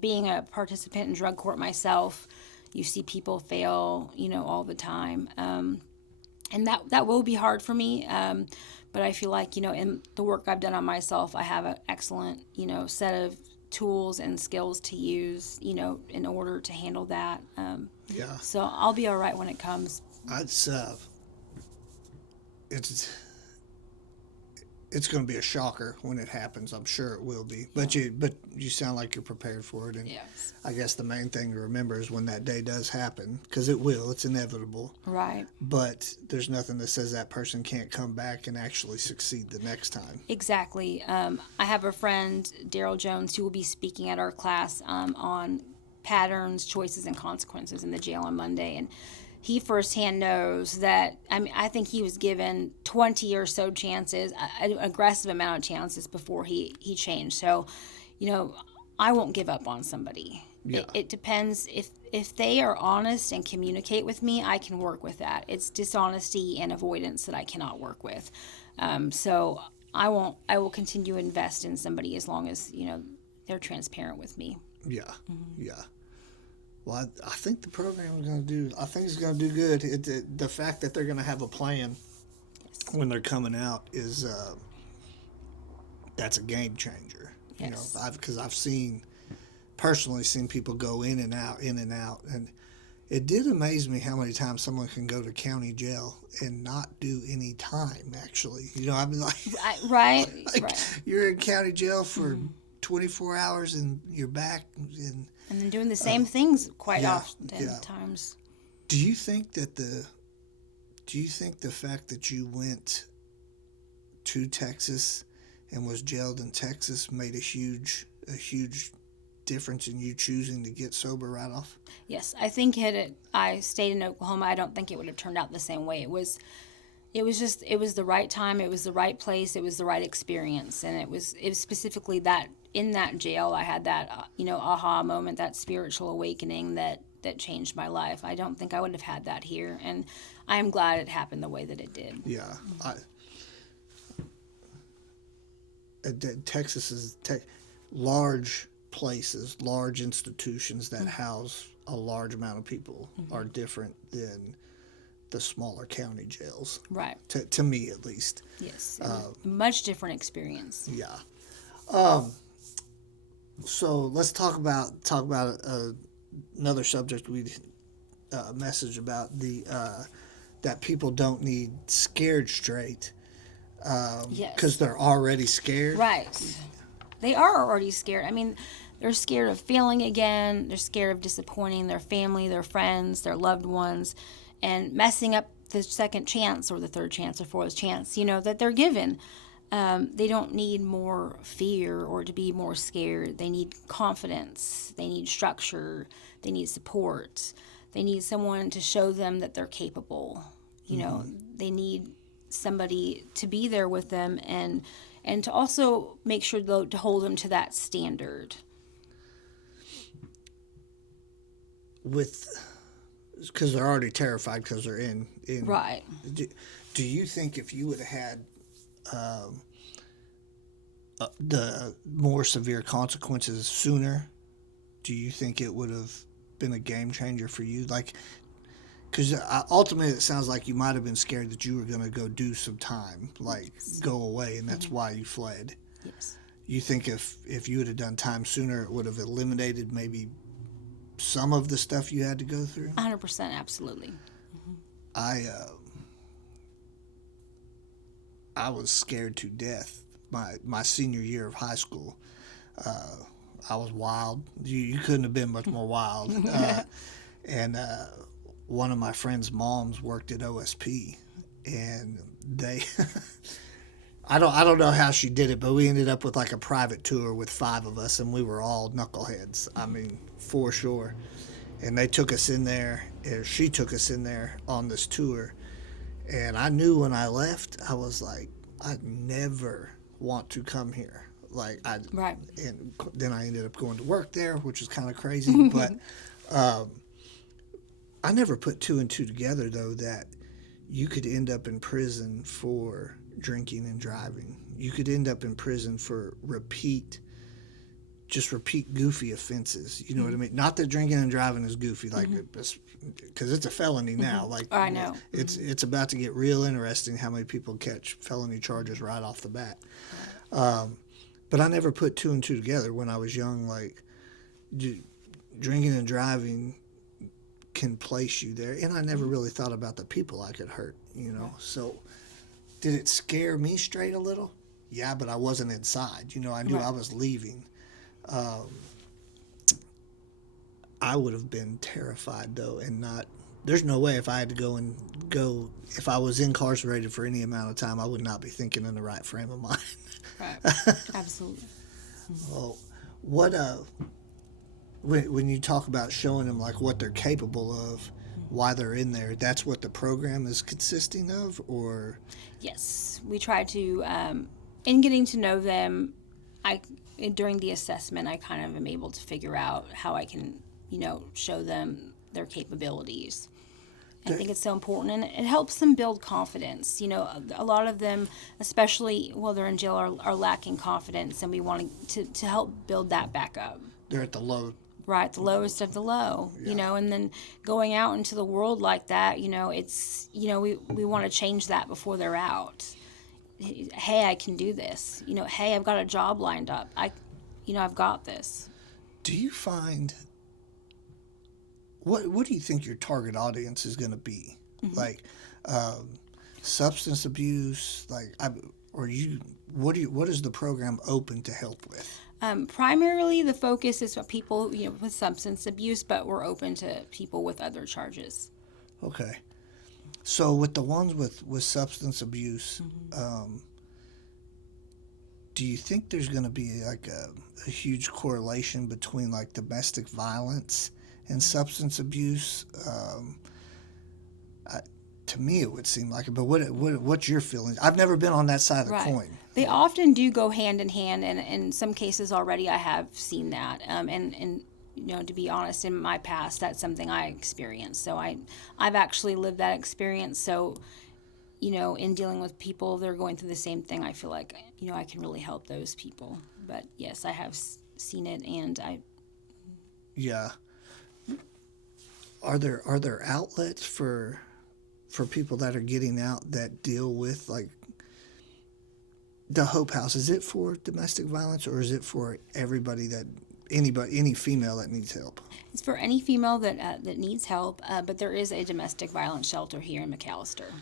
Being a participant in drug court myself, you see people fail, all the time. And that will be hard for me, but I feel like, in the work I've done on myself, I have an excellent, set of tools and skills to use, in order to handle that. Yeah. So I'll be all right when it comes. It's going to be a shocker when it happens. I'm sure it will be. But you sound like you're prepared for it. And yes. I guess the main thing to remember is when that day does happen, because it will. It's inevitable. Right. But there's nothing that says that person can't come back and actually succeed the next time. Exactly. I have a friend, Daryl Jones, who will be speaking at our class on patterns, choices, and consequences in the jail on Monday. And he firsthand knows that, I think he was given 20 or so chances, an aggressive amount of chances before he changed. So, I won't give up on somebody. Yeah. It depends. If they are honest and communicate with me, I can work with that. It's dishonesty and avoidance that I cannot work with. So I will continue to invest in somebody as long as, they're transparent with me. Yeah. Mm-hmm. Yeah. Well, I think the program is going to do. I think it's going to do good. The fact that they're going to have a plan when they're coming out is that's a game changer. Yes. Because I've personally seen people go in and out, and it did amaze me how many times someone can go to county jail and not do any time. Actually, I'd be like, right. You're in county jail for 24 hours and you're back and then doing the same things quite often times. Do you think the fact that you went to Texas and was jailed in Texas made a huge difference in you choosing to get sober right off? Yes, I think had I stayed in Oklahoma, I don't think it would have turned out the same way. It was the right time, it was the right place, it was the right experience, and it was specifically that in that jail I had that aha moment, that spiritual awakening that changed my life. I don't think I would have had that here, and I am glad it happened the way that it did. Yeah, Texas is large places, large institutions that house a large amount of people are different than the smaller county jails. Right. To me, at least. Yes. Much different experience. Yeah. So let's talk about another subject we messaged about that people don't need scared straight. Yes. Because they're already scared. Right. They are already scared. They're scared of failing again. They're scared of disappointing their family, their friends, their loved ones, and messing up the second chance or the third chance or fourth chance, that they're given. They don't need more fear or to be more scared. They need confidence. They need structure. They need support. They need someone to show them that they're capable. They need somebody to be there with them, and to also make sure to hold them to that standard. Because they're already terrified because they're in Right. do you think if you would have had the more severe consequences sooner, do you think it would have been a game changer for you? Like, because ultimately it sounds like you might have been scared that you were going to go do some time, like go away, and that's why you fled. Yes. You think if you would have done time sooner, it would have eliminated maybe some of the stuff you had to go through? 100%, absolutely. I was scared to death my senior year of high school. I was wild. You couldn't have been much more wild. And one of my friend's moms worked at OSP, and they I don't know how she did it, but we ended up with like a private tour with 5 of us, and we were all knuckleheads. I mean, for sure. And they took us in there, or she took us in there on this tour. And I knew when I left, I was like, I never want to come here. Right. And then I ended up going to work there, which was kind of crazy. But I never put 2 and 2 together, though, that you could end up in prison for drinking and driving. You could end up in prison for repeat goofy offenses. You know what I mean? Not that drinking and driving is goofy, like, because it's a felony now. Like, I know. It's about to get real interesting how many people catch felony charges right off the bat. But I never put 2 and 2 together when I was young. Like, drinking and driving can place you there, and I never really thought about the people I could hurt. You know, so did it scare me straight a little? Yeah, but I wasn't inside. You know, I knew I was leaving. I would have been terrified, though, and not. There's no way if I had to go if I was incarcerated for any amount of time, I would not be thinking in the right frame of mind. Right. Absolutely. Well, what when you talk about showing them like what they're capable of, why they're in there, that's what the program is consisting of, or? Yes, we try to, in getting to know them, during the assessment, I kind of am able to figure out how I can, show them their capabilities. I think it's so important, and it helps them build confidence. A lot of them, especially while they're in jail, are lacking confidence, and we want to help build that back up. They're at the low. Right, the lowest of the low, and then going out into the world like that, it's, we want to change that before they're out. Hey, I can do this. Hey, I've got a job lined up. I've got this. Do you find, what do you think your target audience is going to be? Like, substance abuse, what is the program open to help with? Primarily, the focus is for people, with substance abuse, but we're open to people with other charges. Okay. So with the ones with substance abuse, do you think there's going to be like a huge correlation between like domestic violence and substance abuse? To me, it would seem like it. But what's your feeling? I've never been on that side of the coin. They often do go hand in hand, and in some cases already I have seen that. And to be honest, in my past, that's something I experienced. So I've actually lived that experience. So, in dealing with people that are going through the same thing, I feel like, I can really help those people. But yes, I have seen it, and I. Yeah. Are there outlets for people that are getting out that deal with like the Hope House? Is it for domestic violence, or is it for everybody any female that needs help? It's for any female that needs help, but there is a domestic violence shelter here in McAllister.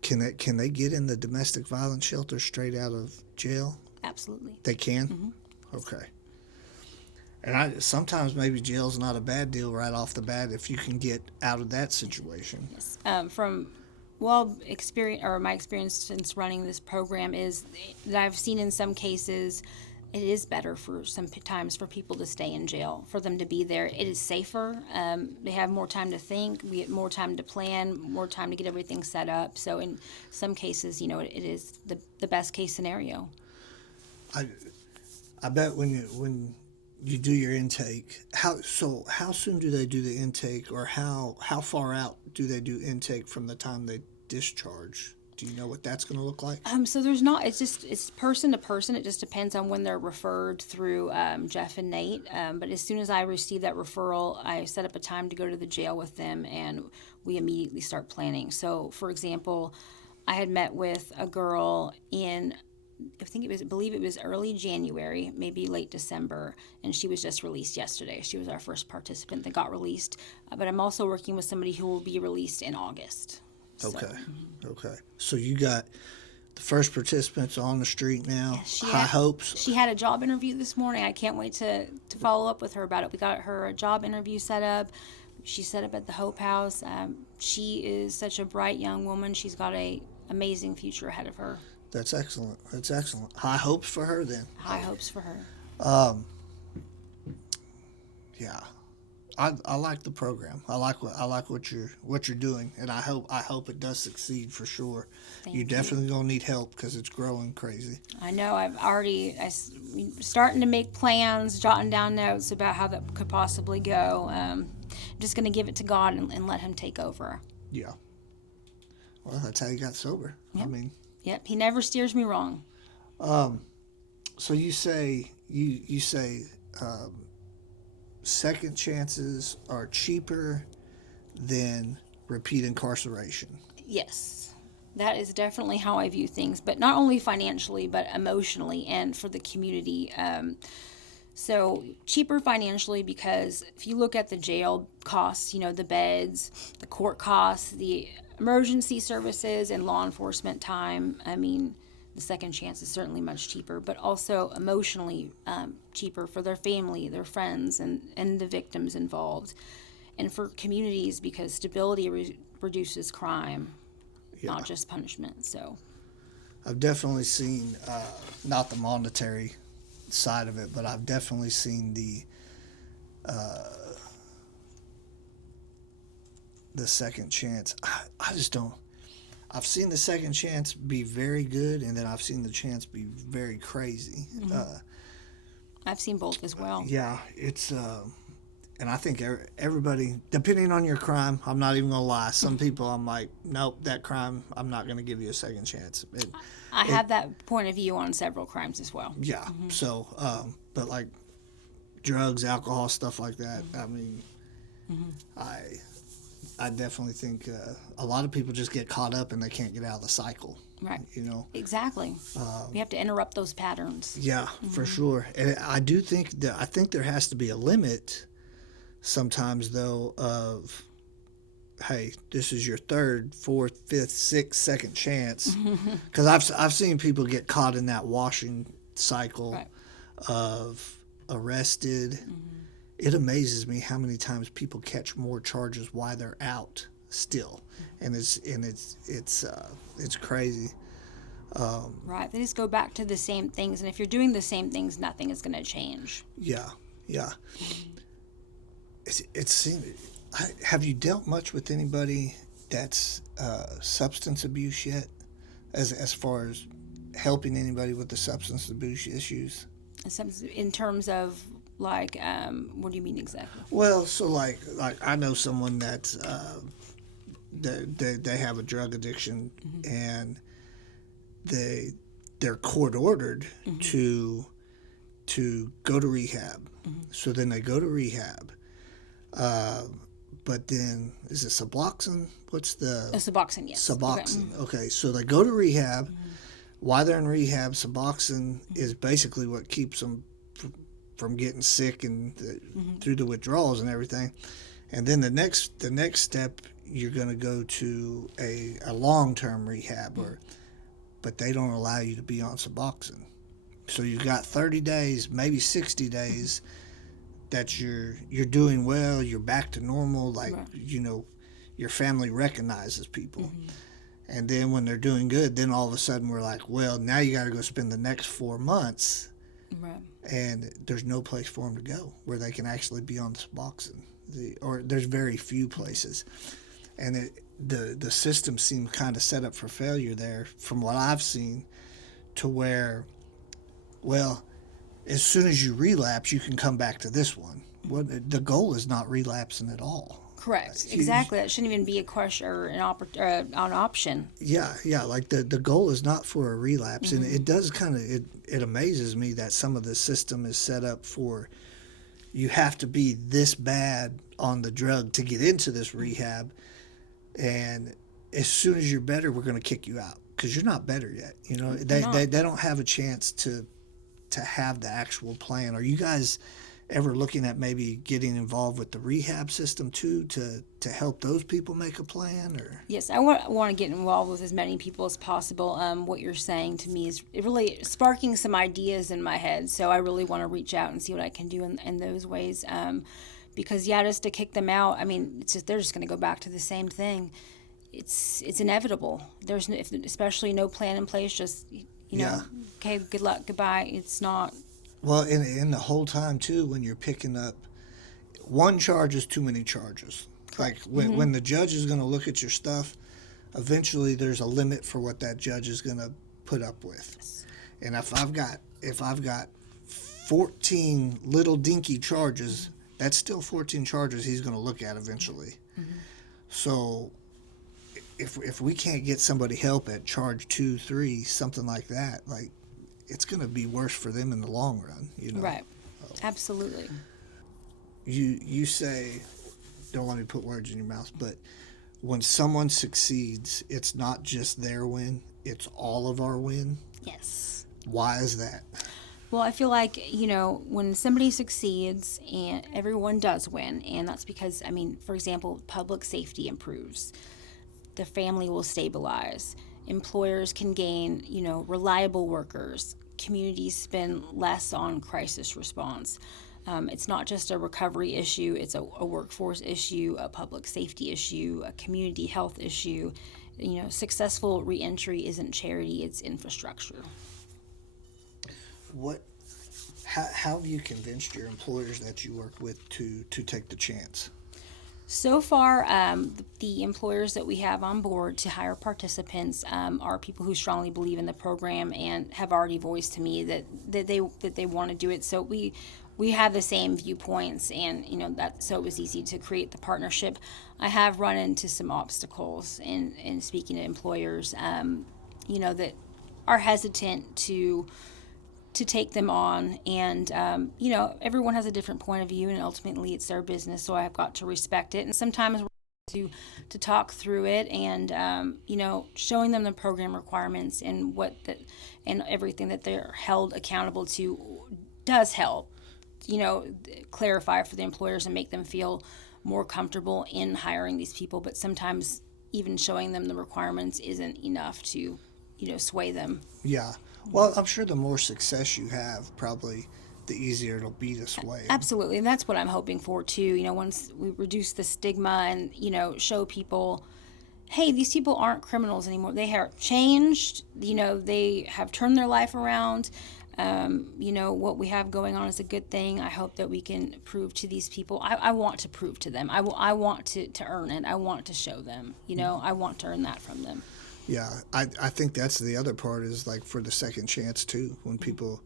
Can they get in the domestic violence shelter straight out of jail? Absolutely. They can? Mm-hmm. Okay. And sometimes maybe jail's not a bad deal right off the bat if you can get out of that situation. Yes. My experience since running this program is that I've seen in some cases it is better for times for people to stay in jail, for them to be there. It is safer. They have more time to think. We get more time to plan, more time to get everything set up. So in some cases, it is the best case scenario. I bet when you do your intake, how soon do they do the intake, or how far out do they do intake from the time they discharge? Do you know what that's going to look like? So there's not. It's person to person. It just depends on when they're referred through Jeff and Nate. But as soon as I receive that referral, I set up a time to go to the jail with them, and we immediately start planning. So, for example, I had met with a girl in, I believe it was early January, maybe late December, and she was just released yesterday. She was our first participant that got released. But I'm also working with somebody who will be released in August. Okay. Okay. So you got the first participants on the street now. High hopes. She had a job interview this morning. I can't wait to follow up with her about it. We got her a job interview set up. She set up at the Hope House. She is such a bright young woman. She's got a amazing future ahead of her. That's excellent. That's excellent. High hopes for her then. High hopes for her. Yeah. I like the program. I like what you're doing, and I hope it does succeed for sure. You're definitely gonna need help because it's growing crazy. I know. I'm starting to make plans, jotting down notes about how that could possibly go. Just gonna give it to God and let Him take over. Yeah. Well, that's how you got sober. Yep. I mean. Yep. He never steers me wrong. So you say second chances are cheaper than repeat incarceration. Yes, that is definitely how I view things, but not only financially, but emotionally and for the community. So cheaper financially because if you look at the jail costs, the beds, the court costs, the emergency services, and law enforcement time, I mean, the second chance is certainly much cheaper, but also emotionally cheaper for their family, their friends, and the victims involved. And for communities, because stability reduces crime, not just punishment. So I've definitely seen, not the monetary side of it, but I've definitely seen the second chance. I just don't. I've seen the second chance be very good, and then I've seen the chance be very crazy. Mm-hmm. I've seen both as well. Yeah, it's, and I think everybody, depending on your crime, I'm not even gonna lie. Some people, I'm like, nope, that crime, I'm not gonna give you a second chance. I have that point of view on several crimes as well. Yeah. Mm-hmm. So, but like drugs, alcohol, stuff like that. I mean, I definitely think a lot of people just get caught up and they can't get out of the cycle. Right. Exactly. We have to interrupt those patterns. Yeah, for sure. And I do think there has to be a limit sometimes, though, of, hey, this is your third, fourth, fifth, sixth, second chance. Because I've seen people get caught in that washing cycle of arrested. It amazes me how many times people catch more charges while they're out still, and it's crazy. Right, they just go back to the same things, and if you're doing the same things, nothing is going to change. Yeah. Have you dealt much with anybody that's substance abuse yet, as far as helping anybody with the substance abuse issues? In terms of, like, what do you mean exactly? Well, so like I know someone that's they have a drug addiction, and they're court ordered to go to rehab. So then they go to rehab, but then is it Suboxone? What's the Suboxone? Yes. Suboxone. Okay, so they go to rehab. While they're in rehab, Suboxone is basically what keeps them from getting sick and through the withdrawals and everything. And then the next step, you're going to go to a long-term rehab, but they don't allow you to be on Suboxone. So you've got 30 days, maybe 60 days that you're doing well, you're back to normal, like, your family recognizes people. And then when they're doing good, then all of a sudden we're like, well, now you got to go spend the next 4 months Right. and there's no place for them to go where they can actually be on Suboxone. Or there's very few places, and the system seems kind of set up for failure there, from what I've seen, to where, well, as soon as you relapse, you can come back to this one. Well, the goal is not relapsing at all. Correct. Exactly. That shouldn't even be a question or an option. Yeah, yeah. Like the goal is not for a relapse, and it does kind of it amazes me that some of the system is set up for you have to be this bad on the drug to get into this rehab, and as soon as you're better, we're going to kick you out because you're not better yet. You know, they don't have a chance to have the actual plan. Are you guys ever looking at maybe getting involved with the rehab system too to help those people make a plan? Or Yes, I want to get involved with as many people as possible. What you're saying to me is really sparking some ideas in my head. So I really want to reach out and see what I can do in those ways. Because just to kick them out, I mean, it's just, they're just going to go back to the same thing. It's inevitable. There's especially no plan in place. Just okay, good luck, goodbye. It's not. Well, in the whole time too, when you're picking up one charge is too many charges. Like when the judge is going to look at your stuff, eventually there's a limit for what that judge is going to put up with. Yes. And if I've got 14 little dinky charges, that's still 14 charges he's going to look at eventually. So if we can't get somebody help at charge 2, 3, something like that, like, it's going to be worse for them in the long run, you know. Right. Absolutely. You say, don't let me put words in your mouth, but when someone succeeds, it's not just their win, it's all of our win. Yes. Why is that? Well, I feel like, when somebody succeeds and everyone does win, and that's because, for example, public safety improves, the family will stabilize, employers can gain, reliable workers, communities spend less on crisis response. It's not just a recovery issue, it's a workforce issue, a public safety issue, a community health issue. Successful reentry isn't charity, it's infrastructure. How have you convinced your employers that you work with to take the chance? So far, the employers that we have on board to hire participants are people who strongly believe in the program and have already voiced to me that they want to do it. So we have the same viewpoints, and so it was easy to create the partnership. I have run into some obstacles in speaking to employers, that are hesitant to take them on, and everyone has a different point of view, and ultimately it's their business, so I've got to respect it. And sometimes we're to talk through it, and showing them the program requirements and and everything that they're held accountable to does help clarify for the employers and make them feel more comfortable in hiring these people. But sometimes even showing them the requirements isn't enough to sway them. Yeah. Well, I'm sure the more success you have, probably the easier it'll be to sway. Absolutely, and that's what I'm hoping for too. Once we reduce the stigma and show people, hey, these people aren't criminals anymore. They have changed. They have turned their life around. What we have going on is a good thing. I hope that we can prove to these people. I want to prove to them. I want to earn it. I want to show them. I want to earn that from them. Yeah, I think that's the other part, is like for the second chance too. When people,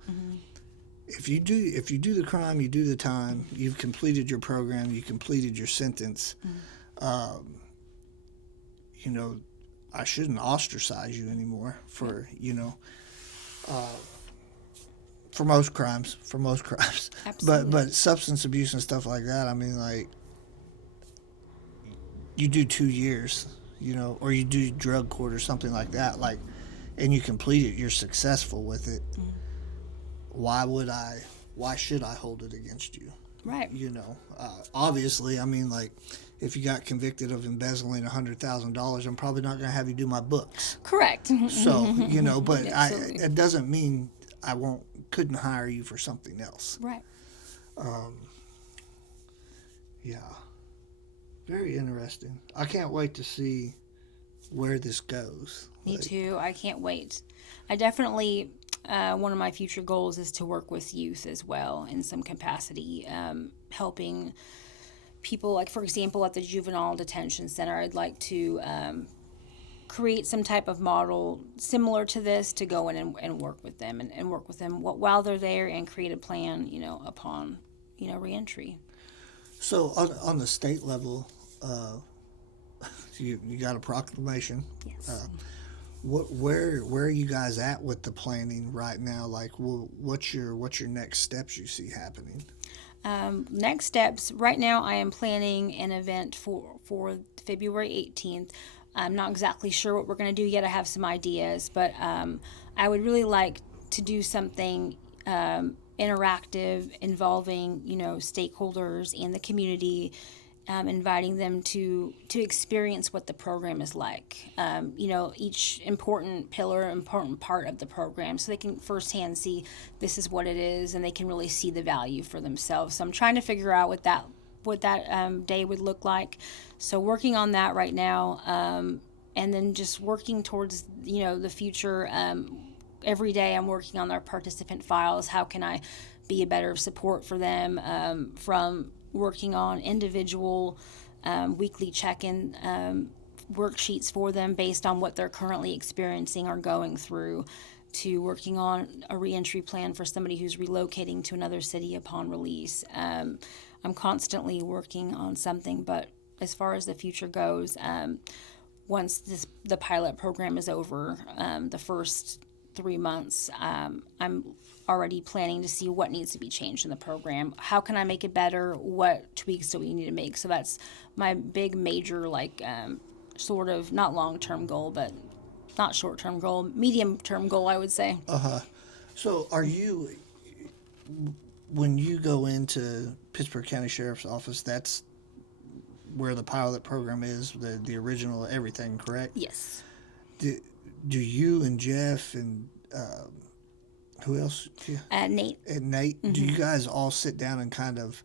if you do the crime, you do the time, you've completed your program, you completed your sentence. I shouldn't ostracize you anymore for for most crimes. Absolutely. But substance abuse and stuff like that, I mean, like, you do 2 years. Or you do drug court or something like that, like, and you complete it, you're successful with it. Why should I hold it against you? Right. Obviously, I mean, like, if you got convicted of embezzling $100,000, I'm probably not going to have you do my books. Correct. So, but Absolutely. it doesn't mean I couldn't hire you for something else. Right. Yeah. Very interesting. I can't wait to see where this goes. Me too. I can't wait. I definitely one of my future goals is to work with youth as well in some capacity, helping people, like, for example, at the juvenile detention center. I'd like to create some type of model similar to this to go in and work with them and work with them while they're there and create a plan, upon, reentry. So on the state level, you got a proclamation. Yes. Where are you guys at with the planning right now? Like, what's your next steps you see happening? Next steps, right now I am planning an event for February 18th. I'm not exactly sure what we're going to do yet. I have some ideas, but I would really like to do something interactive involving, stakeholders and the community, inviting them to experience what the program is like. Each important pillar, important part of the program, so they can firsthand see this is what it is, and they can really see the value for themselves. So I'm trying to figure out what that day would look like. So working on that right now, and then just working towards the future. Every day I'm working on our participant files. How can I be a better support for them, from working on individual weekly check-in worksheets for them based on what they're currently experiencing or going through, to working on a reentry plan for somebody who's relocating to another city upon release. I'm constantly working on something, but as far as the future goes, once the pilot program is over, the first 3 months, I'm already planning to see what needs to be changed in the program. How can I make it better? What tweaks do we need to make? So that's my big major, sort of not long-term goal, but not short-term goal, medium-term goal, I would say. So are you, when you go into Pittsburgh County Sheriff's Office, that's where the pilot program is, the original everything, correct? Yes. Do you and Jeff and who else? Nate. And Nate, do you guys all sit down and kind of,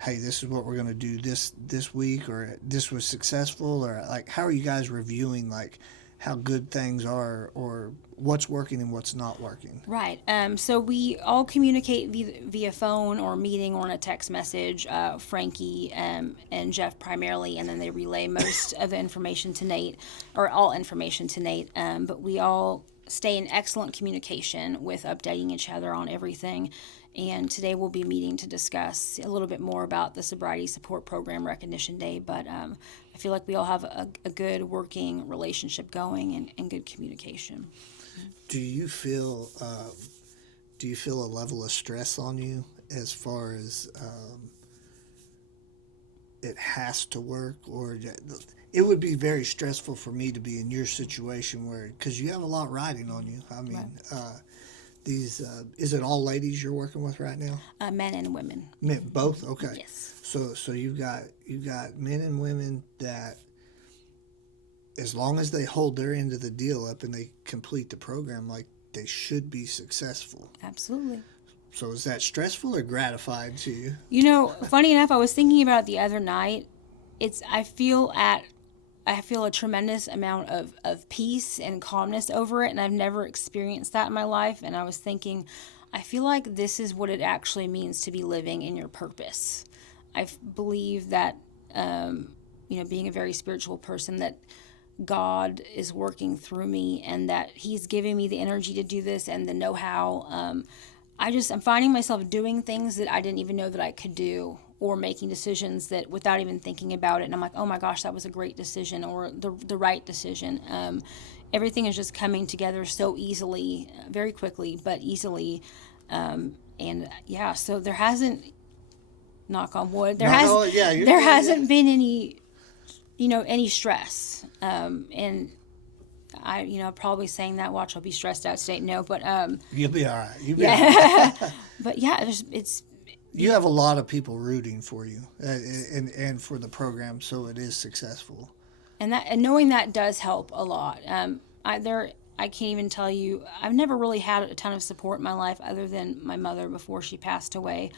hey, this is what we're going to do this week, or this was successful, or like, how are you guys reviewing, like, how good things are, or what's working and what's not working? Right. So we all communicate via phone or meeting or in a text message, Frankie and Jeff primarily, and then they relay most of the information to Nate, or all information to Nate. But we all stay in excellent communication with updating each other on everything. And today we'll be meeting to discuss a little bit more about the Sobriety Support Program Recognition Day. But I feel like we all have a good working relationship going and good communication. Do you feel a level of stress on you as far as it has to work, or it would be very stressful for me to be in your situation where, because you have a lot riding on you. I mean, right. Is it all ladies you're working with right now? Men and women. Men, both? Okay. Yes. So you've got men and women that, as long as they hold their end of the deal up and they complete the program, like, they should be successable. Absolutely. So is that stressful or gratifying to you? Funny enough, I was thinking about it the other night. I feel a tremendous amount of peace and calmness over it, and I've never experienced that in my life. And I was thinking, I feel like this is what it actually means to be living in your purpose. I believe that, being a very spiritual person, that God is working through me and that He's giving me the energy to do this and the know-how. I'm finding myself doing things that I didn't even know that I could do, or making decisions that without even thinking about it. And I'm like, oh my gosh, that was a great decision, or the right decision. Everything is just coming together so easily, very quickly, but easily. So there hasn't, knock on wood, there hasn't been any stress. And I, probably saying that, watch, I'll be stressed out today. No, but you'll be all right. You'll be all right. But yeah, it's. You have a lot of people rooting for you and for the program, so it is successful. And knowing that does help a lot. I can't even tell you, I've never really had a ton of support in my life other than my mother before she passed away.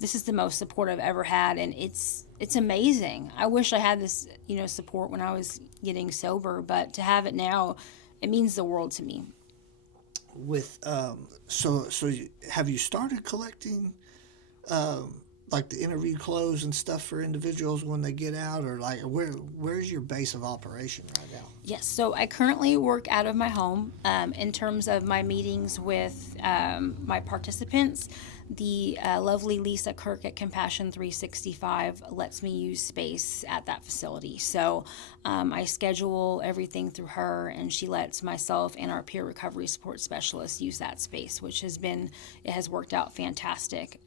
This is the most support I've ever had, and it's amazing. I wish I had this, support when I was getting sober, but to have it now, it means the world to me. with have you started collecting like the interview clothes and stuff for individuals when they get out, or like where's your base of operation right now? Yes, so I currently work out of my home. In terms of my meetings with my participants, the lovely Lisa Kirk at Compassion 365 lets me use space at that facility. So I schedule everything through her, and she lets myself and our peer recovery support specialist use that space, which it has worked out fantastic.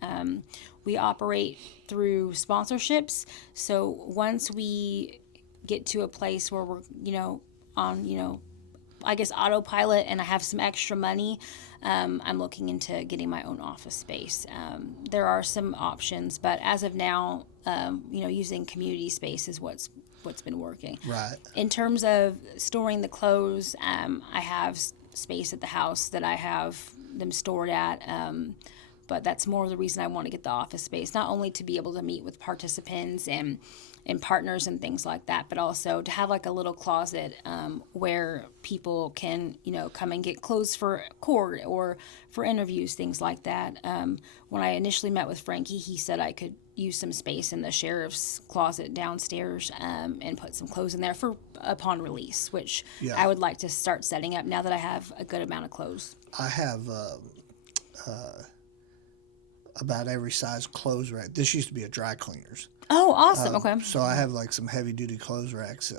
We operate through sponsorships. So once we get to a place where we're, on, I guess autopilot and I have some extra money, I'm looking into getting my own office space. There are some options, but as of now, using community space is what's been working. Right. In terms of storing the clothes, I have space at the house that I have them stored at. But that's more of the reason I want to get the office space, not only to be able to meet with participants and partners and things like that, but also to have like a little closet where people can, come and get clothes for court or for interviews, things like that. When I initially met with Frankie, he said I could use some space in the sheriff's closet downstairs and put some clothes in there for upon release, which I would like to start setting up now that I have a good amount of clothes. I have about every size clothes rack. This used to be a dry cleaner's. Oh, awesome. Okay. So I have like some heavy duty clothes racks,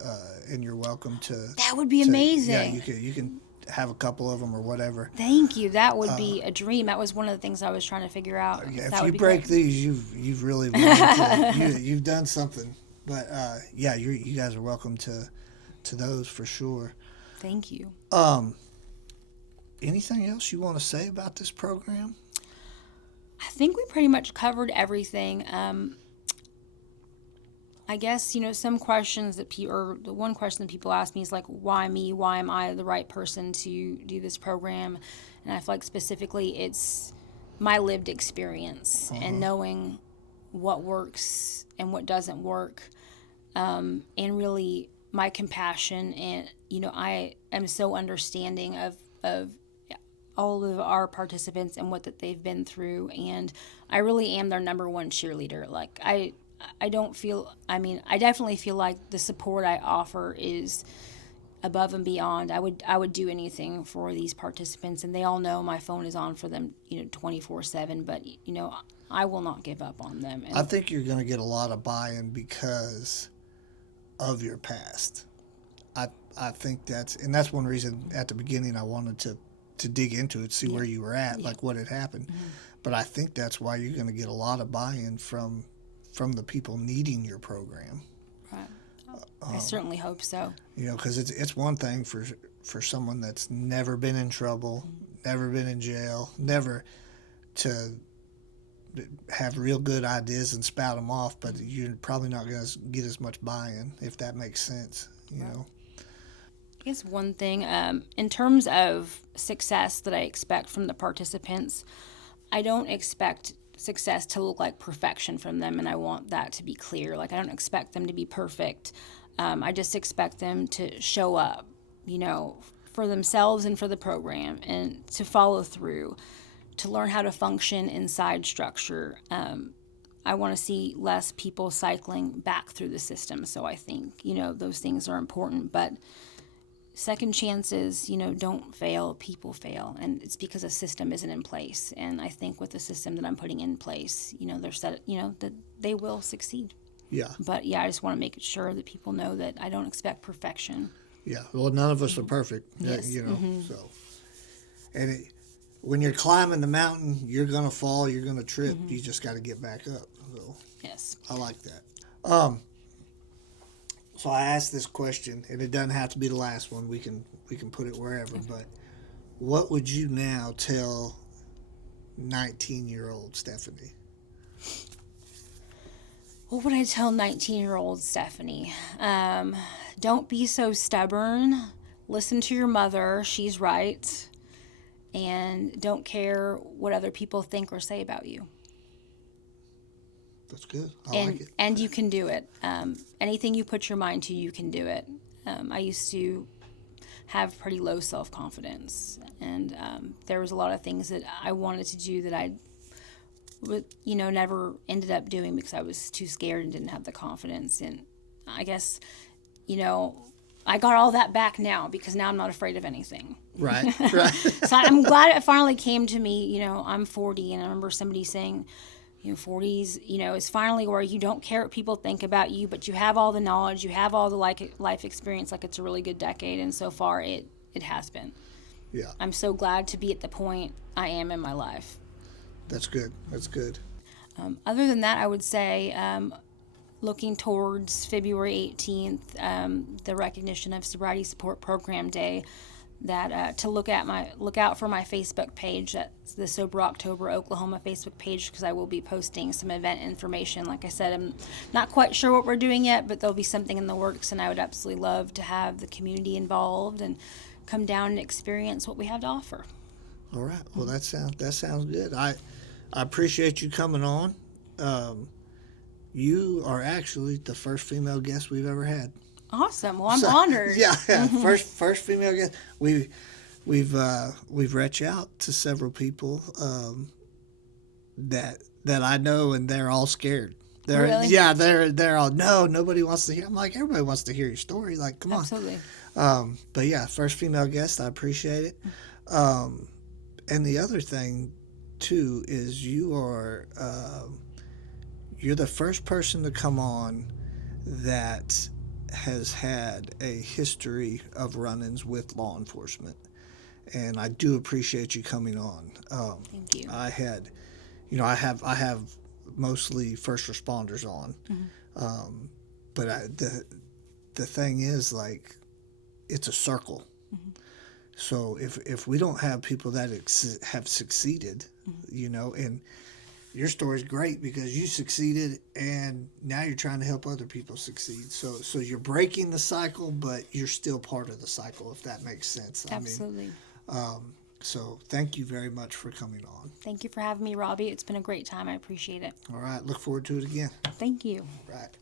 and you're welcome to. That would be amazing. Yeah, you can have a couple of them or whatever. Thank you. That would be a dream. That was one of the things I was trying to figure out. Yeah, that if you break these, you've really you've done something. But you guys are welcome to those for sure. Thank you. Anything else you want to say about this program? I think we pretty much covered everything. I guess, some questions that the one question that people ask me is like, why me? Why am I the right person to do this program? And I feel like specifically it's my lived experience and knowing what works and what doesn't work. And really my compassion. And, I am so understanding of all of our participants and what that they've been through. And I really am their number one cheerleader. Like I definitely feel like the support I offer is above and beyond. I would do anything for these participants, and they all know my phone is on for them, 24/7, but I will not give up on them. And I think you're going to get a lot of buy-in because of your past. I think that's one reason at the beginning I wanted to dig into it, see where you were at, like what had happened. Mm-hmm. But I think that's why you're going to get a lot of buy-in from the people needing your program. Right. I certainly hope so. Because it's one thing for someone that's never been in trouble, never been in jail, never to have real good ideas and spout them off, but you're probably not going to get as much buy-in, if that makes sense, know. I guess one thing, in terms of success that I expect from the participants, I don't expect success to look like perfection from them, and I want that to be clear. Like, I don't expect them to be perfect. I just expect them to show up, for themselves and for the program, and to follow through, to learn how to function inside structure. I want to see less people cycling back through the system. So I think, those things are important, but second chances, don't fail, people fail. And it's because a system isn't in place. And I think with the system that I'm putting in place, they're set, that they will succeed. Yeah. But I just want to make sure that people know that I don't expect perfection. Yeah. Well, none of us are perfect, yes. So. And when you're climbing the mountain, you're going to fall, you're going to trip. You just got to get back up. So. Yes. I like that. So I asked this question, and it doesn't have to be the last one. We can put it wherever. But what would you now tell 19-year-old Stefanie? What would I tell 19-year-old Stefanie? Don't be so stubborn. Listen to your mother. She's right. And don't care what other people think or say about you. That's good. I like it. And you can do it. Anything you put your mind to, you can do it. I used to have pretty low self-confidence. And there was a lot of things that I wanted to do that I would, never ended up doing because I was too scared and didn't have the confidence. And I guess, I got all that back now because now I'm not afraid of anything. Right. So I'm glad it finally came to me. I'm 40, and I remember somebody saying, 40s, is finally where you don't care what people think about you, but you have all the knowledge, you have all the life experience. Like, it's a really good decade, and so far it has been. Yeah. I'm so glad to be at the point I am in my life. That's good. Other than that, I would say, looking towards February 18th, the recognition of Sobriety Support Program Day, that to look out for my Facebook page. That's the Sober October Oklahoma Facebook page, because I will be posting some event information. Like I said, I'm not quite sure what we're doing yet, but there'll be something in the works, and I would absolutely love to have the community involved and come down and experience what we have to offer. All right. Well, that sounds good. I appreciate you coming on. You are actually the first female guest we've ever had. Awesome. Well, I'm honored. Yeah. First female guest. We've reached out to several people that I know, and they're all scared. Really? Yeah, they're all, no, nobody wants to hear. I'm like, everybody wants to hear your story. Like, come on. Absolutely. But yeah, first female guest. I appreciate it. And the other thing too is you're the first person to come on that has had a history of run-ins with law enforcement, and I do appreciate you coming on. Thank you. I have mostly first responders on, but the thing is, like, it's a circle. So if we don't have people that have succeeded, and your story's great because you succeeded, and now you're trying to help other people succeed. So you're breaking the cycle, but you're still part of the cycle, if that makes sense. Absolutely. So thank you very much for coming on. Thank you for having me, Robbie. It's been a great time. I appreciate it. All right. Look forward to it again. Thank you. Right.